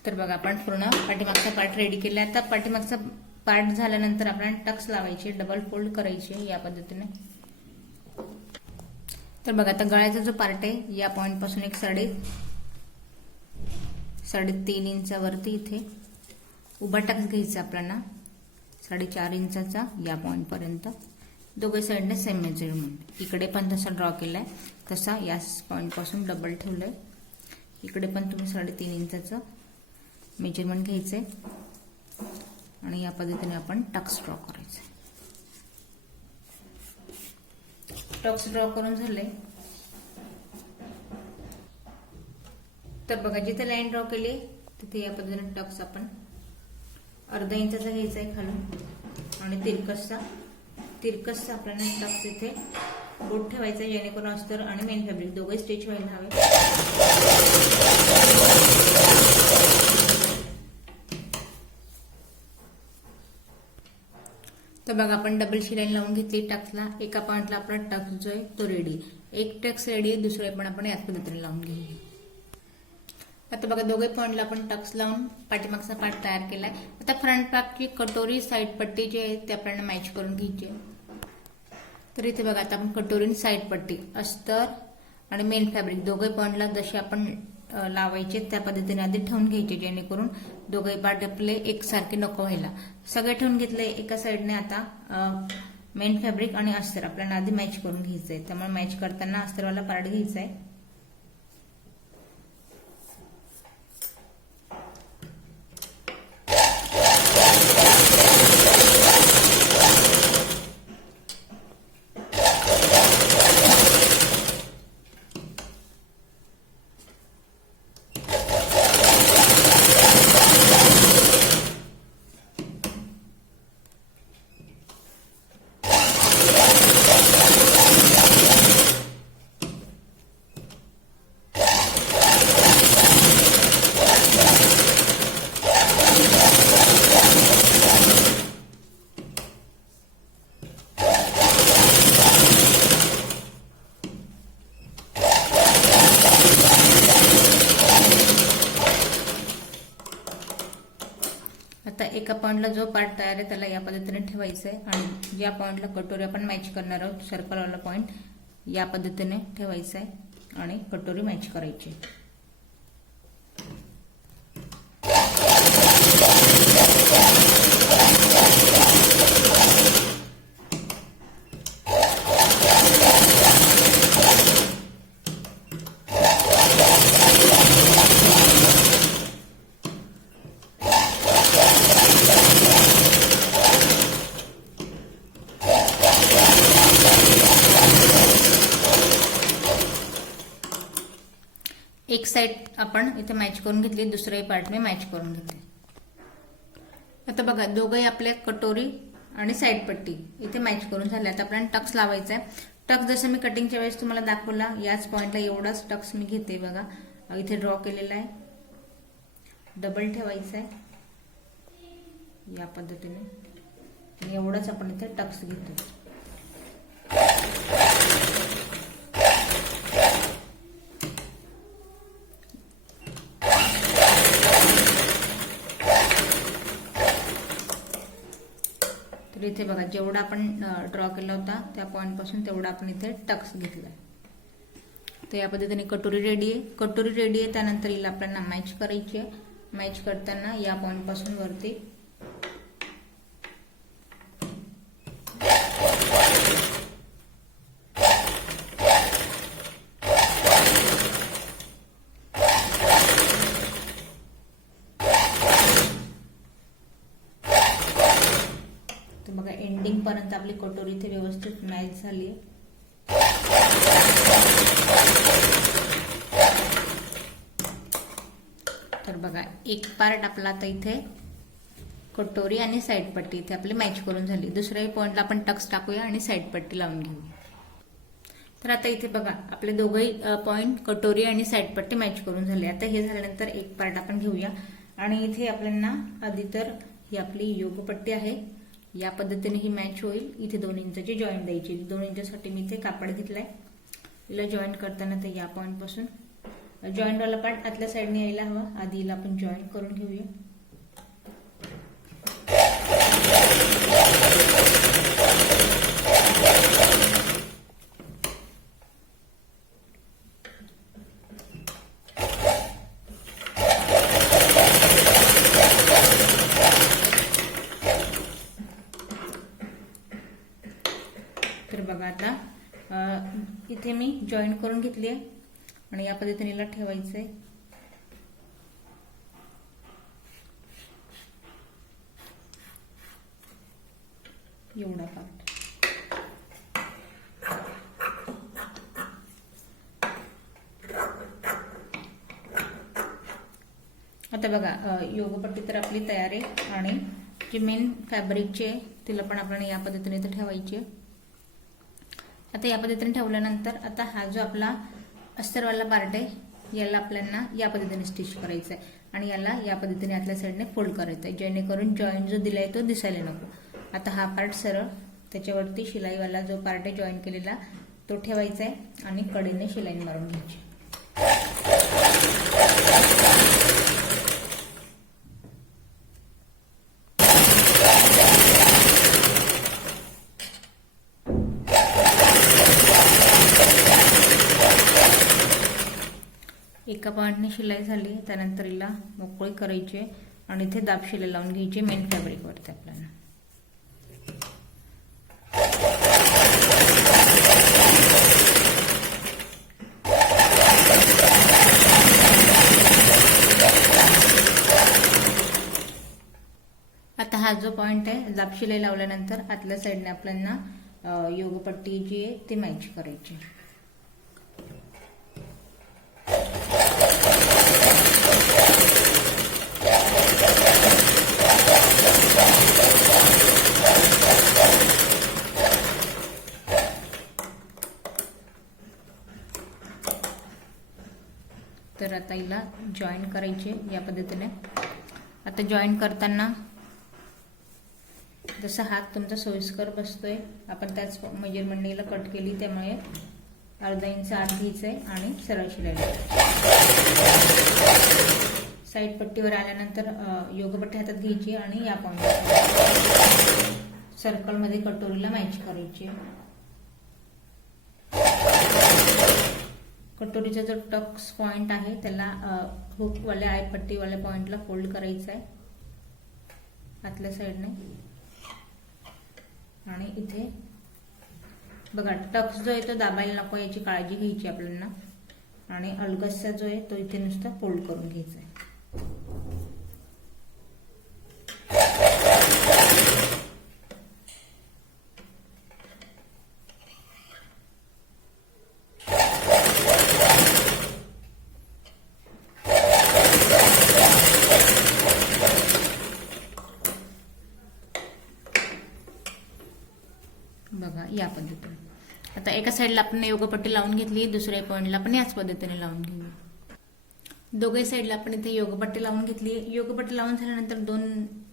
तर बघा आपण पूर्ण पाठीमागचा पार्ट रेडी केला. आता पाठीमागचा पार्ट झाल्यानंतर आपण टक्स लावायचे, डबल फोल्ड करायचे या पद्धतीने. तर बघा आता गळ्याचा जो पार्ट आहे या पॉइंट पासून एक 3.5 इंचावरती इथे उभा टक्स घ्यायचा आपल्याला 4.5 इंचाचा या पॉइंट पर्यंत. दोघे साईडने सेम मेजरमेंट. इकडे पण तसा ड्रॉ केलाय तसा या पॉइंट पासून डबल ठेवलंय. इकडे पण तुम्ही 3.5 इंचाचं मेजरमेंट घ्यायचंय आणि या पद्धतीने आपण टक्स ड्रॉ करायचे. टक्स ड्रॉ करून झाले. तर बघा जिथे लाईन ड्रॉ केली तिथे या पद्धतीने टक्स आपण अर्धा इंचाचा घ्यायचा आहे खालून आणि तिरकसचा आपल्याला टक्स इथे बोट ठेवायचा आहे, जेणेकरून अस्तर आणि मेन फॅब्रिक दोघे स्टिच व्हायला हवे. तर बघा आपण डबल शिलाई लावून घेतली टक्सला. एका पॉइंटला आपला टक्स जो आहे तो रेडी. एक टक्स रेडी आहे, दुसरे पण आपण याच पद्धतीने लावून घेऊया. आता बघा दोघे पॉइंटला आपण टक्स लावून पाठीमागचा पार्ट तयार केलाय. आता फ्रंट पॅकची कटोरी साईड पट्टी जी आहे ते आपल्याला मॅच करून घ्यायची आहे. तर इथे बघा आता आपण कटोरी साईड पट्टी अस्तर आणि मेन फॅब्रिक दोघे पॉइंटला जसे आपण लावायचे त्या पद्धतीने आधी ठेवून घ्यायचे, जेणेकरून दोघे पार्ट आपले एकसारखे नको व्हायला. सगळे ठेवून घेतले एका साईडने. आता मेन फॅब्रिक आणि अस्तर आपल्याला आधी मॅच करून घ्यायचंय, त्यामुळे मॅच करताना अस्तरवाला पार्ट घ्यायचा आहे. आता एका पॉइंटला जो पार्ट तयार आहे त्याला या पद्धतीने ठेवायचं आहे आणि ज्या पॉइंटला कटोरी आपण मॅच करणार आहोत सर्कलवाला पॉइंट या पद्धतीने ठेवायचा आहे आणि कटोरी मॅच करायची. एक साइड आपण इथे मॅच करून घेतली, दुसऱ्याही पार्टने मॅच करून घेतले. आता बघा दोघंही आपले कटोरी आणि साइड पट्टी इथे मॅच करून झाले. आता आपल्याला टक्स लावायचा आहे. टक्स जसं मी कटिंगच्या वेळेस तुम्हाला दाखवला याच पॉइंटला एवढाच टक्स मी घेते. बघा इथे ड्रॉ केलेला आहे, डबल ठेवायचा आहे या पद्धतीने. एवढाच आपण इथे टक्स घेतो. तर इथे बघा जेवढा आपण ड्रॉ केला होता त्या पॉइंट पासून तेवढा आपण इथे टक्स घेतलाय. तर या पद्धतीने कटोरी रेडी आहे. कटोरी रेडी आहे, त्यानंतर हिला आपल्याला मॅच करायची आहे. मॅच करताना या पॉइंट पासून वरती बघा एंडिंग पर्यंत आपली कटोरी इथे व्यवस्थित मॅच झाली. तर बघा एक पार्ट आपला आता इथे कटोरी आणि साइड पट्टी इथे आपली मॅच करून झाली. दुसऱ्याही पॉइंटला आपण टक्स टाकूया आणि साइड पट्टी लावून घेऊया. तर आता इथे बघा आपले दोघही पॉइंट कटोरी आणि साइड पट्टी मॅच करून झाले. आता हे झाल्यानंतर एक पार्ट आपण घेऊया आणि इथे आपल्याला आधी तर ही आपली योगपट्टी आहे या पद्धतीने ही मॅच होईल. इथे 2 इंचाची जॉईंट द्यायची. 2 इंचासाठी मी इथे कापड घेतलाय. हिला जॉईंट करताना तर या पॉइंट पासून जॉईंट वाला पार्ट आतल्या साईडने यायला हवा. आधी हिला आपण जॉईंट करून घेऊया. तर बघा आता इथे मी जॉईंट करून घेतली आहे आणि या पद्धतीने हिला ठेवायचंय. एवढा पार्ट आता बघा योगपट्टी तर आपली तयार आहे आणि जी मेन फॅब्रिकची आहे तिला पण आपण या पद्धतीने इथे ठेवायची आहे. आता या पद्धतीने ठेवल्यानंतर आता हा जो आपला अस्तरवाला पार्ट आहे याला आपल्याला या पद्धतीने स्टिच करायचा आहे आणि याला या पद्धतीने आतल्या साईडने फोल्ड करायचं आहे जेणेकरून जॉईंट जो दिलाय तो दिसायला नको. आता हा पार्ट सरळ त्याच्यावरती शिलाईवाला जो पार्ट आहे जॉईन केलेला तो ठेवायचा आहे आणि कडेने शिलाई मारून घ्यायची. एका पॉइंटने शिलाई झाली त्यानंतर हिला मोकळी करायची आणि इथे दाब शिलाई लावून घ्यायची मेन फॅब्रिक वरती आपल्याला. आता हा जो पॉइंट आहे दाब शिलाई लावल्यानंतर आतल्या साईडने आपल्याला योगपट्टी जी आहे ती मॅच करायची. तर आता हिला जॉईन करायचे या पद्धतीने. आता जॉईन करताना जसा हात तुमचा सोयीस्कर बसतोय आपण त्याच मेजरमेंटने हिला कट केली त्यामुळे अर्धा इंच आत घ्यायचंय आणि सरळ शिलाई साईड पट्टीवर आल्यानंतर योगपट्टी हातात घ्यायची आणि या पॉइंट सर्कल मध्ये कटोरीला मॅच करायची. कटोरीचा जो टक्स पॉइंट आहे त्याला हुक वाल्या आयपट्टी वाल्या पॉइंटला फोल्ड करायचा आहे आतल्या साईडने आणि इथे बघा टक्स जो आहे तो दाबायला नको याची काळजी घ्यायची आपल्याला आणि अलगसचा जो आहे तो इथे नुसता फोल्ड करून घ्यायचा आहे. बघा या पद्धतीने. आता एका साईडला आपण योगपट्टी लावून घेतली दुसऱ्या पॉइंटला आपण याच पद्धतीने लावून घेऊ. दोघे साईडला आपण इथे योगपट्टी लावून घेतली. योगपट्टी लावून झाल्यानंतर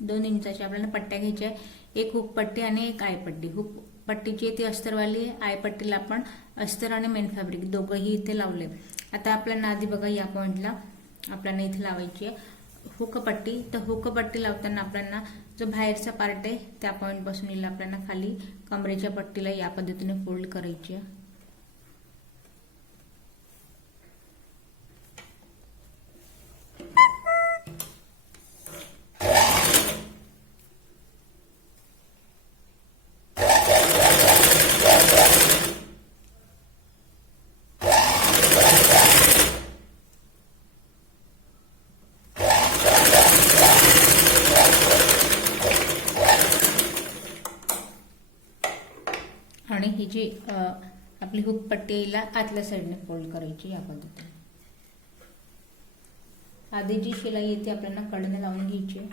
दोन इंचाच्या आपल्याला पट्ट्या घ्यायच्या. एक हुक पट्टी आणि एक आयपट्टी. हुक पट्टीची ती अस्तरवाली, आयपट्टीला आपण अस्तर आणि मेन फॅब्रिक दोघंही इथे लावले. आता आपल्याला आधी बघा या पॉइंटला आपल्याला इथे लावायची आहे हुकपट्टी. तर हुकपट्टी लावताना आपल्याला जो बाहेरचा पार्ट आहे त्या पॉइंट पासून हिला आपल्याला खाली कमरेच्या पट्टीला या पद्धतीने फोल्ड करायची आहे. आणि ही जी आपली हुक पट्टी येईल आतल्या साईडने फोल्ड करायची या पद्धतीने. आधी जी शिलाई येते आपल्याला कडेने लावून घ्यायची.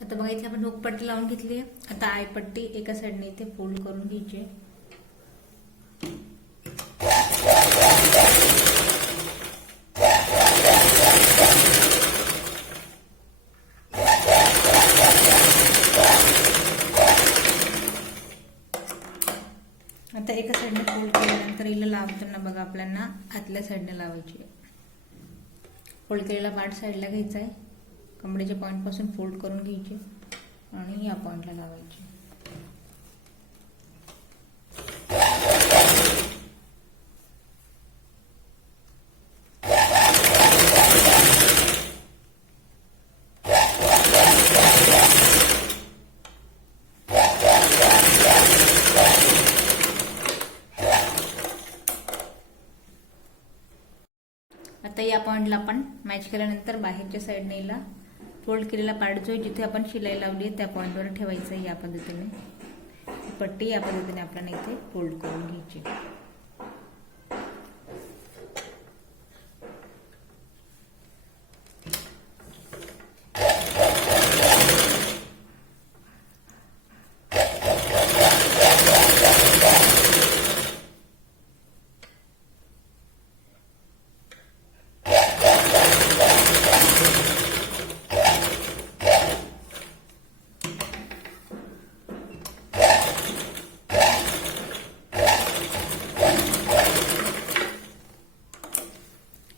आता बघा इथे आपण हुक पट्टी लावून घेतली आहे. आता आयपट्टी एका साईडने इथे फोल्ड करून घ्यायची. आता एका साईडने फोल्ड केल्यानंतर हिला लावताना बघा आपल्याला आतल्या साईडने लावायची. फोल्ड केलेला पार्ट साईडला घ्यायचा आहे. कमरेच्या पॉइंट पासून फोल्ड करून घ्यायचे आणि या पॉइंटला लावायचे. आता या पॉइंटला आपण मॅच केल्यानंतर बाहेरच्या साईडने हिला फोल्ड केलेला पार्ट जो जिथे आपण शिलाई लावली आहे त्या पॉइंटवर ठेवायचं आहे. या पद्धतीने पट्टी या पद्धतीने आपल्याला इथे फोल्ड करून घ्यायची.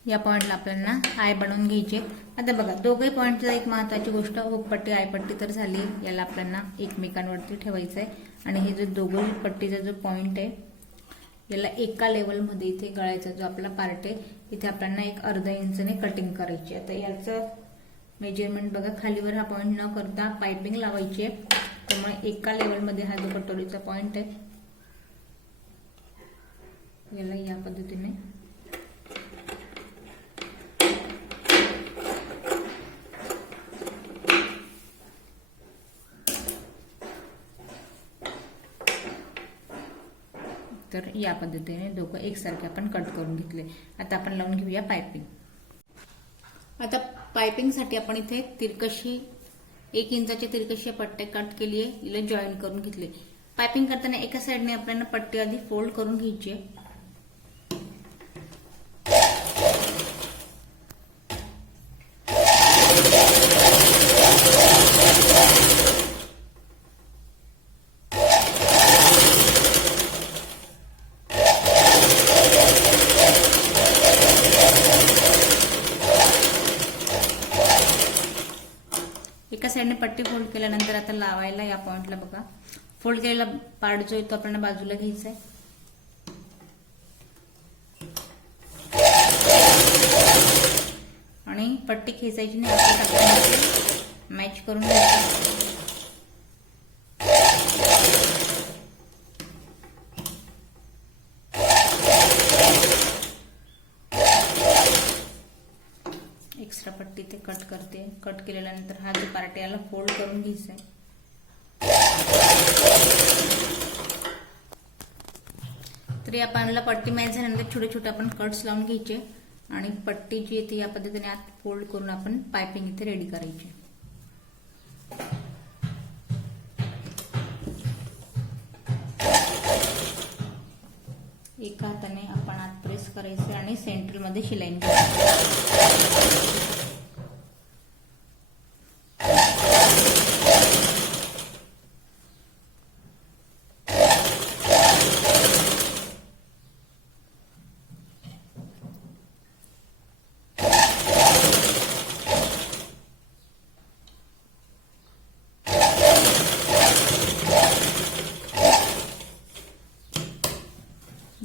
या पॉइंटला आपल्याला आय बनवून घ्यायचे. आता बघा दोघे पॉइंटचा एक महत्वाची गोष्ट हुकपट्टी आयपट्टी तर झाली. याला आपल्याला एकमेकांवरती ठेवायचं आहे आणि हे जो दोघे पट्टीचा जो पॉइंट आहे याला एका लेवलमध्ये इथे गळायचा जो आपला पार्ट आहे इथे आपल्याला एक अर्धा इंचने कटिंग करायची. आता याचं मेजरमेंट बघा खालीवर हा पॉइंट न करता पाइपिंग लावायची आहे. त्यामुळे एका लेवलमध्ये हा जो कटोरीचा पॉइंट आहे याला या पद्धतीने तर या पद्धतीने दोघं एकसारखे आपण कट करून घेतले. आता आपण लावून घेऊया पाइपिंग. आता पाइपिंगसाठी आपण इथे तिरकशी 1 इंचाची तिरकशी पट्टी कट केली आहे. हिला जॉईन करून घेतले. पाइपिंग करताना एका साईडने आपल्याला पट्टी आधी फोल्ड करून घ्यायची आहे. एका साईडने पट्टी फोल्ड केल्यानंतर आता लावायला या पॉइंटला बघा फोल्ड केलेला पार्ट जो आहे तो आपल्याला बाजूला घ्यायचा आहे. आणि पट्टी खेचायची नाही आपल्याला मॅच करून घ्यायची. एक्स्ट्रा पट्टी ते कट करते. कट केल्यानंतर हा जो पार्ट याला फोल्ड करून घ्यायचा आहे. तर या पानाला पट्टी मॅच झाल्यानंतर छोटे छोटे आपण कट्स लावून घ्यायचे आणि पट्टी जी येते या पद्धतीने आत फोल्ड करून आपण पाइपिंग इथे रेडी करायची. एका हाताने आपण आत प्रेस करायचे आणि सेंटर मध्ये शिलाई घ्यायची.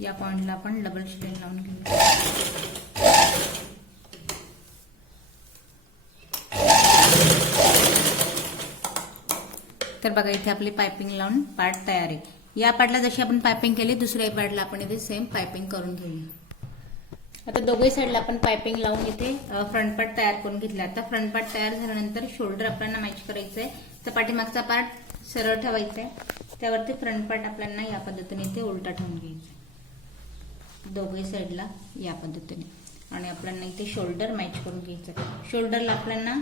या पॉइंटला आपण डबल शिलाई लावून घेऊया. तर बघा इथे आपली पाइपिंग लावून पार्ट तयार आहे. या पार्टला जशी आपण पाइपिंग केली दुसऱ्या पार्टला आपण इथे सेम पाइपिंग करून घेऊया. आता दोघे साईडला आपण पाइपिंग लावून इथे फ्रंट पार्ट तयार करून घेतला. आता फ्रंट पार्ट तयार झाल्यानंतर शोल्डर आपल्याला मॅच करायचं आहे. तर पाठीमागचा पार्ट सरळ ठेवायचा आहे. त्यावरती फ्रंट पार्ट आपल्याला या पद्धतीने इथे उलटा ठेवून घ्यायचा दोघे साईडला या पद्धतीने. आणि आपल्याला इथे शोल्डर मॅच करून घ्यायचं. शोल्डरला आपल्याला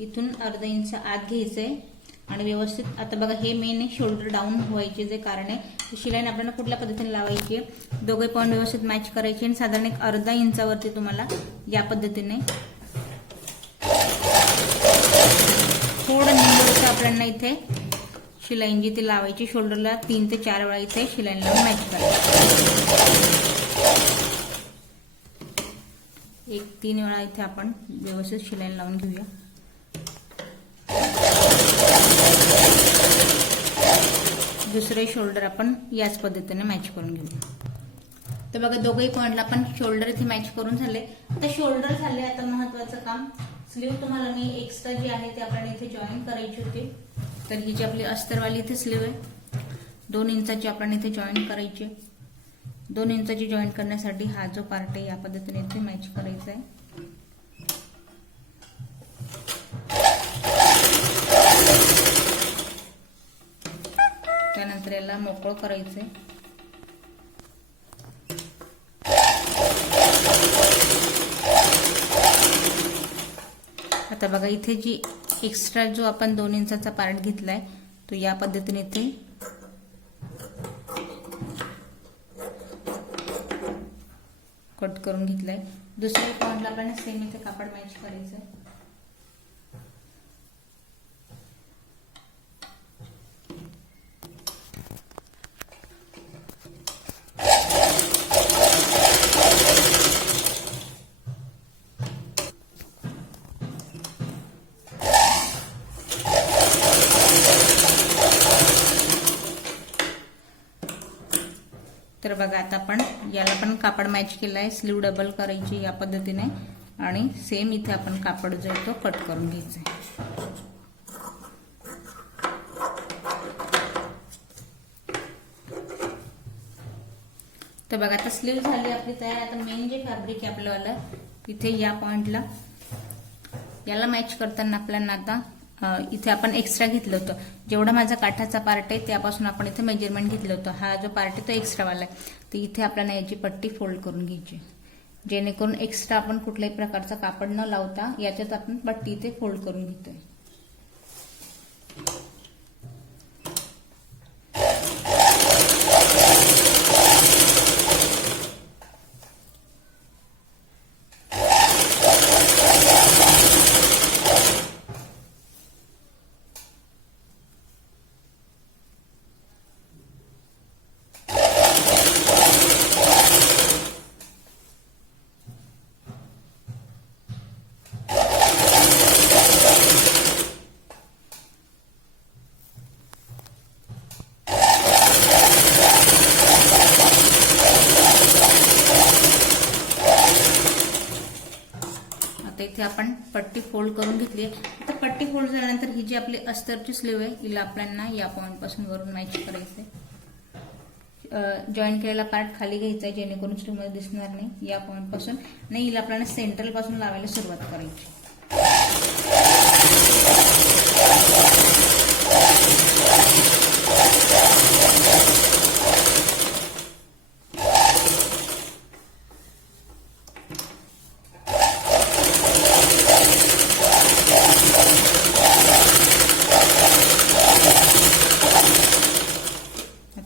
इथून अर्धा इंच आत घ्यायचंय आणि व्यवस्थित. आता बघा हे मेन आहे शोल्डर डाऊन व्हायचे जे कारण आहे. शिलाई आपल्याला कुठल्या पद्धतीने लावायची दोघे पॉइंट व्यवस्थित मॅच करायचे आणि साधारण एक अर्धा इंचावरती तुम्हाला या पद्धतीने थोडं निंबूचं आपल्याला इथे शिलाई जी ती लावायची. शोल्डरला 3 ते 4 वेळा इथे शिलाई लावून मॅच करायची. 1-3 वेळा इथे आपण व्यवस्थित शिलाई लावून घेऊया. दुसरे शोल्डर आपण याच पद्धतीने मॅच करून घेऊया. तर बघा दोघेही पॉइंटला आपण शोल्डर इथे मॅच करून झाले. आता शोल्डर झाले. आता महत्वाचं काम स्लीव तुम्हाला मी एक्स्ट्रा जी आहे ती आपल्याला इथे जॉईन करायची होती. तर ही जी आपली अस्तरवाली इथे स्लीव आहे 2 इंचाची आपण इथे जॉईन करायची. 2 इंचाची जॉईंट करण्यासाठी हा जो पार्ट आहे या पद्धतीने इथे मॅच करायचा आहे. त्यानंतर याला मोकळं करायचंय. आता बघा इथे जी एक्स्ट्रा जो आपण 2 इंचाचा पार्ट घेतलाय तो या पद्धतीने इथे कट करून घेतलाय. दुसऱ्या पॉइंटला आपल्याला सेम इथे कापड मॅच करायचं आहे. तर बघा आता आपण याला पण कापड मॅच केलं आहे. स्लीव डबल करायची या पद्धतीने आणि सेम इथे आपण कापड जो आहे तो कट करून घ्यायचा आहे. तर बघा आता स्लीव झाली आपली तयार. आता मेन जे फॅब्रिक आहे आपल्याला इथे या पॉइंटला याला मॅच करताना आपल्याला आता इथे आपण एक्स्ट्रा घेतलं होतं. जेवढा माझा काठाचा पार्ट आहे त्यापासून आपण इथे मेजरमेंट घेतलं होतं. हा जो पार्ट आहे तो एक्स्ट्रावाला आहे. तर इथे आपल्याला याची पट्टी फोल्ड करून घ्यायची जेणेकरून एक्स्ट्रा आपण कुठल्याही प्रकारचा कापड न लावता याच्यात आपण पट्टी इथे फोल्ड करून घेतोय. इथे आपण पट्टी फोल्ड करून घेतली आहे. आता पट्टी फोल्ड झाल्यानंतर ही जी आपली अस्तरची स्लीव आहे हिला आपल्याला या पॉइंट पासून वरून मॅच करायचंय. जॉईन केलेला पार्ट खाली घ्यायचा आहे जेणेकरून स्लीव मध्ये दिसणार नाही या पॉइंट पासून. आणि हिला आपल्याला सेंट्रल पासून लावायला सुरुवात करायची.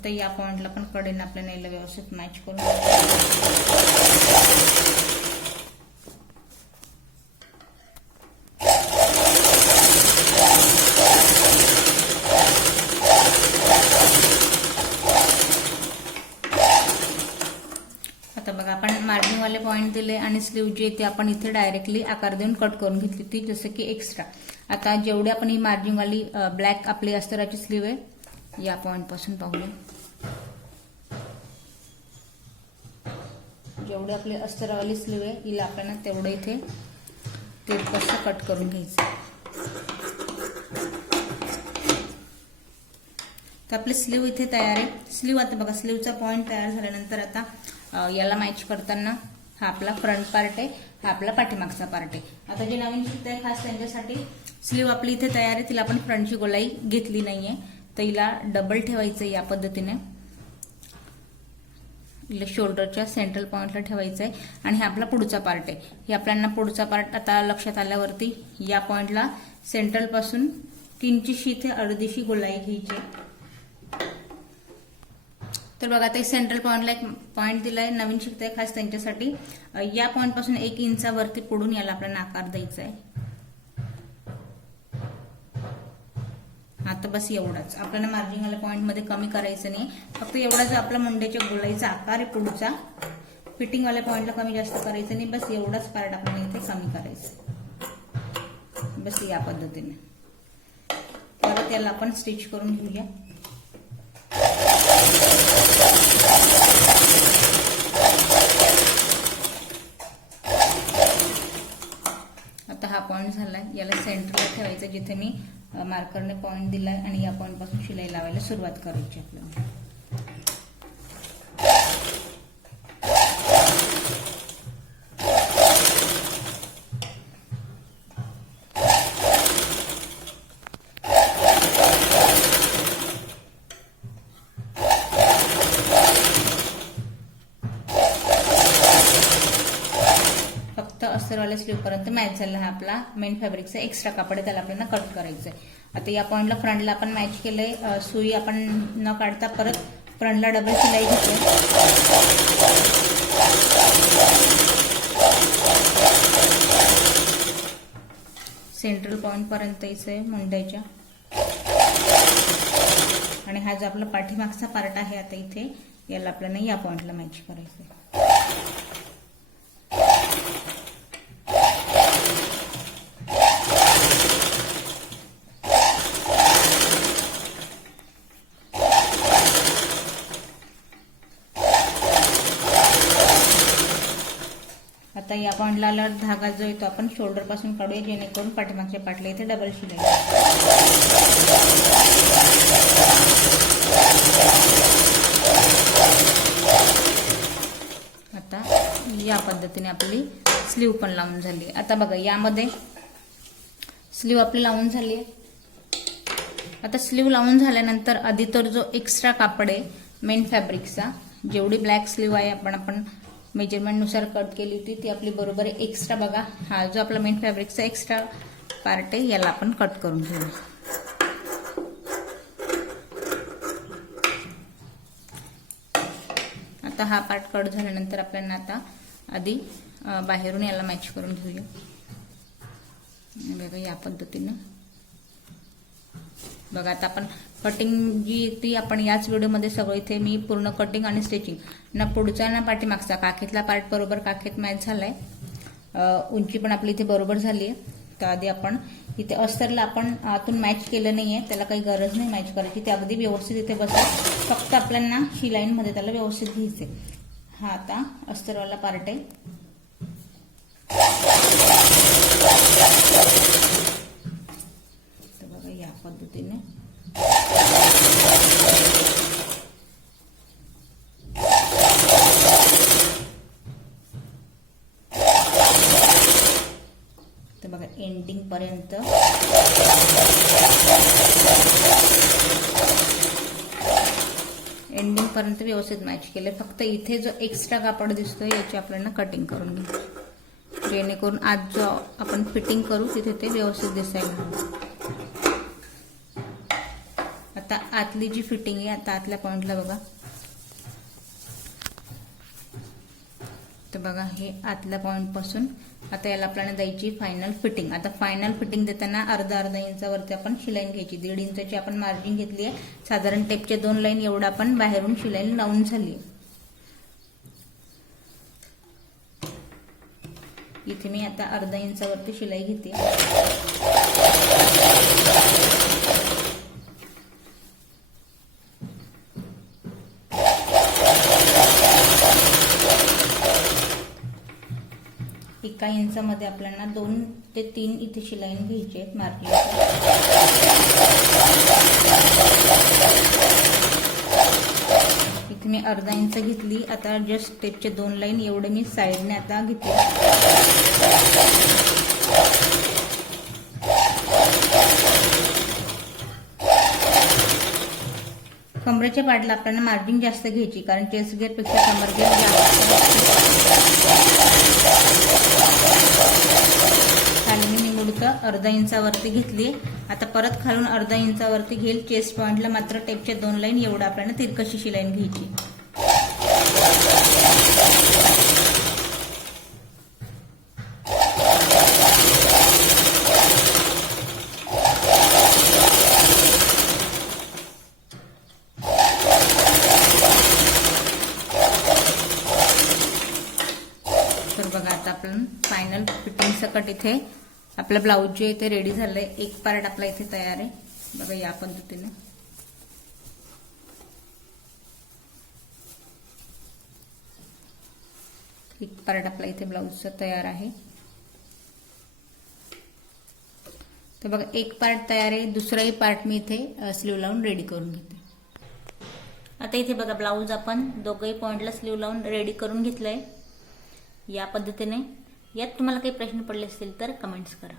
या पॉइंटला पण कडेने आपल्याला याला व्यवस्थित मॅच करून आता बघा आपण मार्जिन वाले पॉइंट दिले आणि स्लीव जे ते आपण इथे डायरेक्टली आकार देऊन कट करून घेतली ती जसं की एक्स्ट्रा. आता जेवढी आपण ही मार्जिन वाली ब्लॅक आपली अस्तराची स्लीव आहे या पॉइंट पासून पाहूया. जेवढी आपली अस्तरावाली स्लीव आहे हिला आपल्याला तेवढं इथे ते कसं कट करून घ्यायचं. तर आपली स्लीव इथे तयार आहे. स्लीव आता बघा स्लीवचा पॉइंट तयार झाल्यानंतर आता याला मॅच करताना हा आपला फ्रंट पार्ट आहे, हा आपला पाठीमागचा पार्ट आहे. आता जे नवीन शिकत आहे खास त्यांच्यासाठी स्लीव आपली इथे तयार आहे. तिला आपण फ्रंटची गोलाई घेतली नाहीये तर हिला डबल ठेवायचं या पद्धतीने. शोल्डरच्या सेंट्रल पॉइंटला ठेवायचं आहे आणि हा आपला पुढचा पार्ट आहे. हे आपल्याला पुढचा पार्ट आता लक्षात आल्यावरती या पॉइंटला सेंट्रल पासून किंचितशी इथे अर्धीशी गोलाई घ्यायची. तर बघा आता सेंट्रल पॉइंटला एक पॉइंट दिलाय नवीन शिकताय खास त्यांच्यासाठी. या पॉइंट पासून 1 इंचावरती पुढून याला आपल्याला आकार द्यायचा आहे. आता बस एवढाच आपल्याला मार्जिन वाल्या पॉइंट मध्ये कमी करायचं नाही. फक्त एवढा जो आपला मुंड्याच्या गोलाईचा आकार आहे पुढचा फिटिंग वाल्या पॉइंटला कमी जास्त करायचं नाही. बस एवढाच पार्ट आपल्याला इथे कमी करायचं. बस या पद्धतीने परत याला आपण स्टिच करून घेऊया. आता हा पॉइंट झालाय याला सेंटरला ठेवायचं जिथे मी मार्करने पॉइंट दिलाय आणि या पॉइंट पासून शिलाई लावायला सुरुवात करायची आपल्याला. फक्त अस्तरवाल्या स्लीव पर्यंत मॅच झाला हा आपला मेन फॅब्रिकचा एक्स्ट्रा कापड आहे, त्याला आपल्याला कट करायचंय. आता या पॉइंटला फ्रंटला आपण मॅच केलंय, सुई आपण न काढता परत फ्रंटला डबल शिलाई घेतली. सेंट्रल पॉइंट पर्यंत यायचंय मुंड्याच्या. आणि हा जो आपला पाठीमागचा पार्ट आहे आता इथे याला आपल्याला या पॉइंटला मॅच करायचंय. आता या पॉइंटला आल्यावर धागा जो आहे तो आपण शोल्डर पासून काढूया, जेणेकरून पाठीमागच्या पाटला इथे डबल शिलाई. आता या पद्धतीने आपली स्लीव पण लावून झाली. आता बघा यामध्ये स्लीव आपली लावून झाली आहे. आता स्लीव लावून झाल्यानंतर आधी तर जो एक्स्ट्रा कापड आहे मेन फॅब्रिकचा, जेवढी ब्लॅक स्लीव आहे आपण मेजरमेंट नुसार कट केली होती ती आपली बरोबर आहे. एक्स्ट्रा बघा हा जो आपला मेन फॅब्रिकचा एक्स्ट्रा पार्ट आहे याला आपण कट करून घेऊ. आता हा पार्ट कट झाल्यानंतर आपल्याला आता आधी बाहेरून याला मॅच करून घेऊया. बघा या पद्धतीनं. बघा आता आपण कटिंग जी ती आपण याच व्हिडिओमध्ये सगळं इथे मी पूर्ण कटिंग आणि स्टिचिंग ना पुढचा ना पाठीमागचा काखेतला पार्ट बरोबर काखेत मॅच झालाय. उंची पण आपली इथे बरोबर झाली आहे. तर आधी आपण इथे अस्तरला आपण आतून मॅच केलं नाहीये, त्याला काही गरज नाही मॅच करायची, ते अगदी व्यवस्थित इथे बसेल. फक्त आपल्याला शिलाईन मध्ये त्याला व्यवस्थित घ्यायचे. हा आता अस्तरवाला पार्ट आहे. तर बघा या पद्धतीने बघा एंडिंग पर्यंत व्यवस्थित मॅच केले. फक्त इथे जो एक्स्ट्रा कापड दिसतोय याची आपल्याला कटिंग करून घ्यायची, जेणेकरून आज जो आपण फिटिंग करू तिथे ते व्यवस्थित दिसायला. आता आतली जी फिटिंग आहे, आता आतल्या पॉइंटला बघा. तर बघा हे आतल्या पॉइंट पासून आता याला आपल्याला द्यायची फायनल फिटिंग. आता फायनल फिटिंग देताना अर्धा इंचावरती आपण शिलाई घ्यायची. 1.5 इंचाची आपण मार्जिन घेतली आहे. साधारण टेपच्या 2 लाईन एवढा आपण बाहेरून शिलाई लावून झाली. इथे मी आता अर्धा इंचावरती शिलाई घेते. एका इंचामध्ये आपल्याला 2 ते 3 इथे शिलाईन घ्यायची आहेत मार्जिन. इथे मी अर्धा इंच घेतली. आता जस्ट टेपचे 2 लाईन एवढे मी साईडने आता घेतले. कमरेच्या पाडला आपल्याला मार्जिन जास्त घ्यायची, कारण चेस्ट गेअर पेक्षा कमर गेअर खाली मी निमुडतं अर्धा इंचावरती घेतली. आता परत खालून अर्धा इंचावरती घेईल. चेस्ट पॉइंटला मात्र टेपच्या 2 लाईन एवढं आपल्याला तिरकशी शिलाई घ्यायची. तर बघा आता आपण फायनल फिटिंग सकट इथे आपलं ब्लाऊज जे इथे रेडी झालंय. एक पार्ट आपला इथे तयार आहे. बघा या पद्धतीने एक पार्ट आपला इथे ब्लाऊजचा तयार आहे. तर बघा एक पार्ट तयार आहे. दुसराही पार्ट मी इथे स्लीव लावून रेडी करून घेते. आता इथे बघा ब्लाऊज आपण दोघही पॉइंटला स्लीव लावून रेडी करून घेतलंय. या पद्धतीने. यात तुम्हाला काही प्रश्न पडले असतील तर कमेंट्स करा.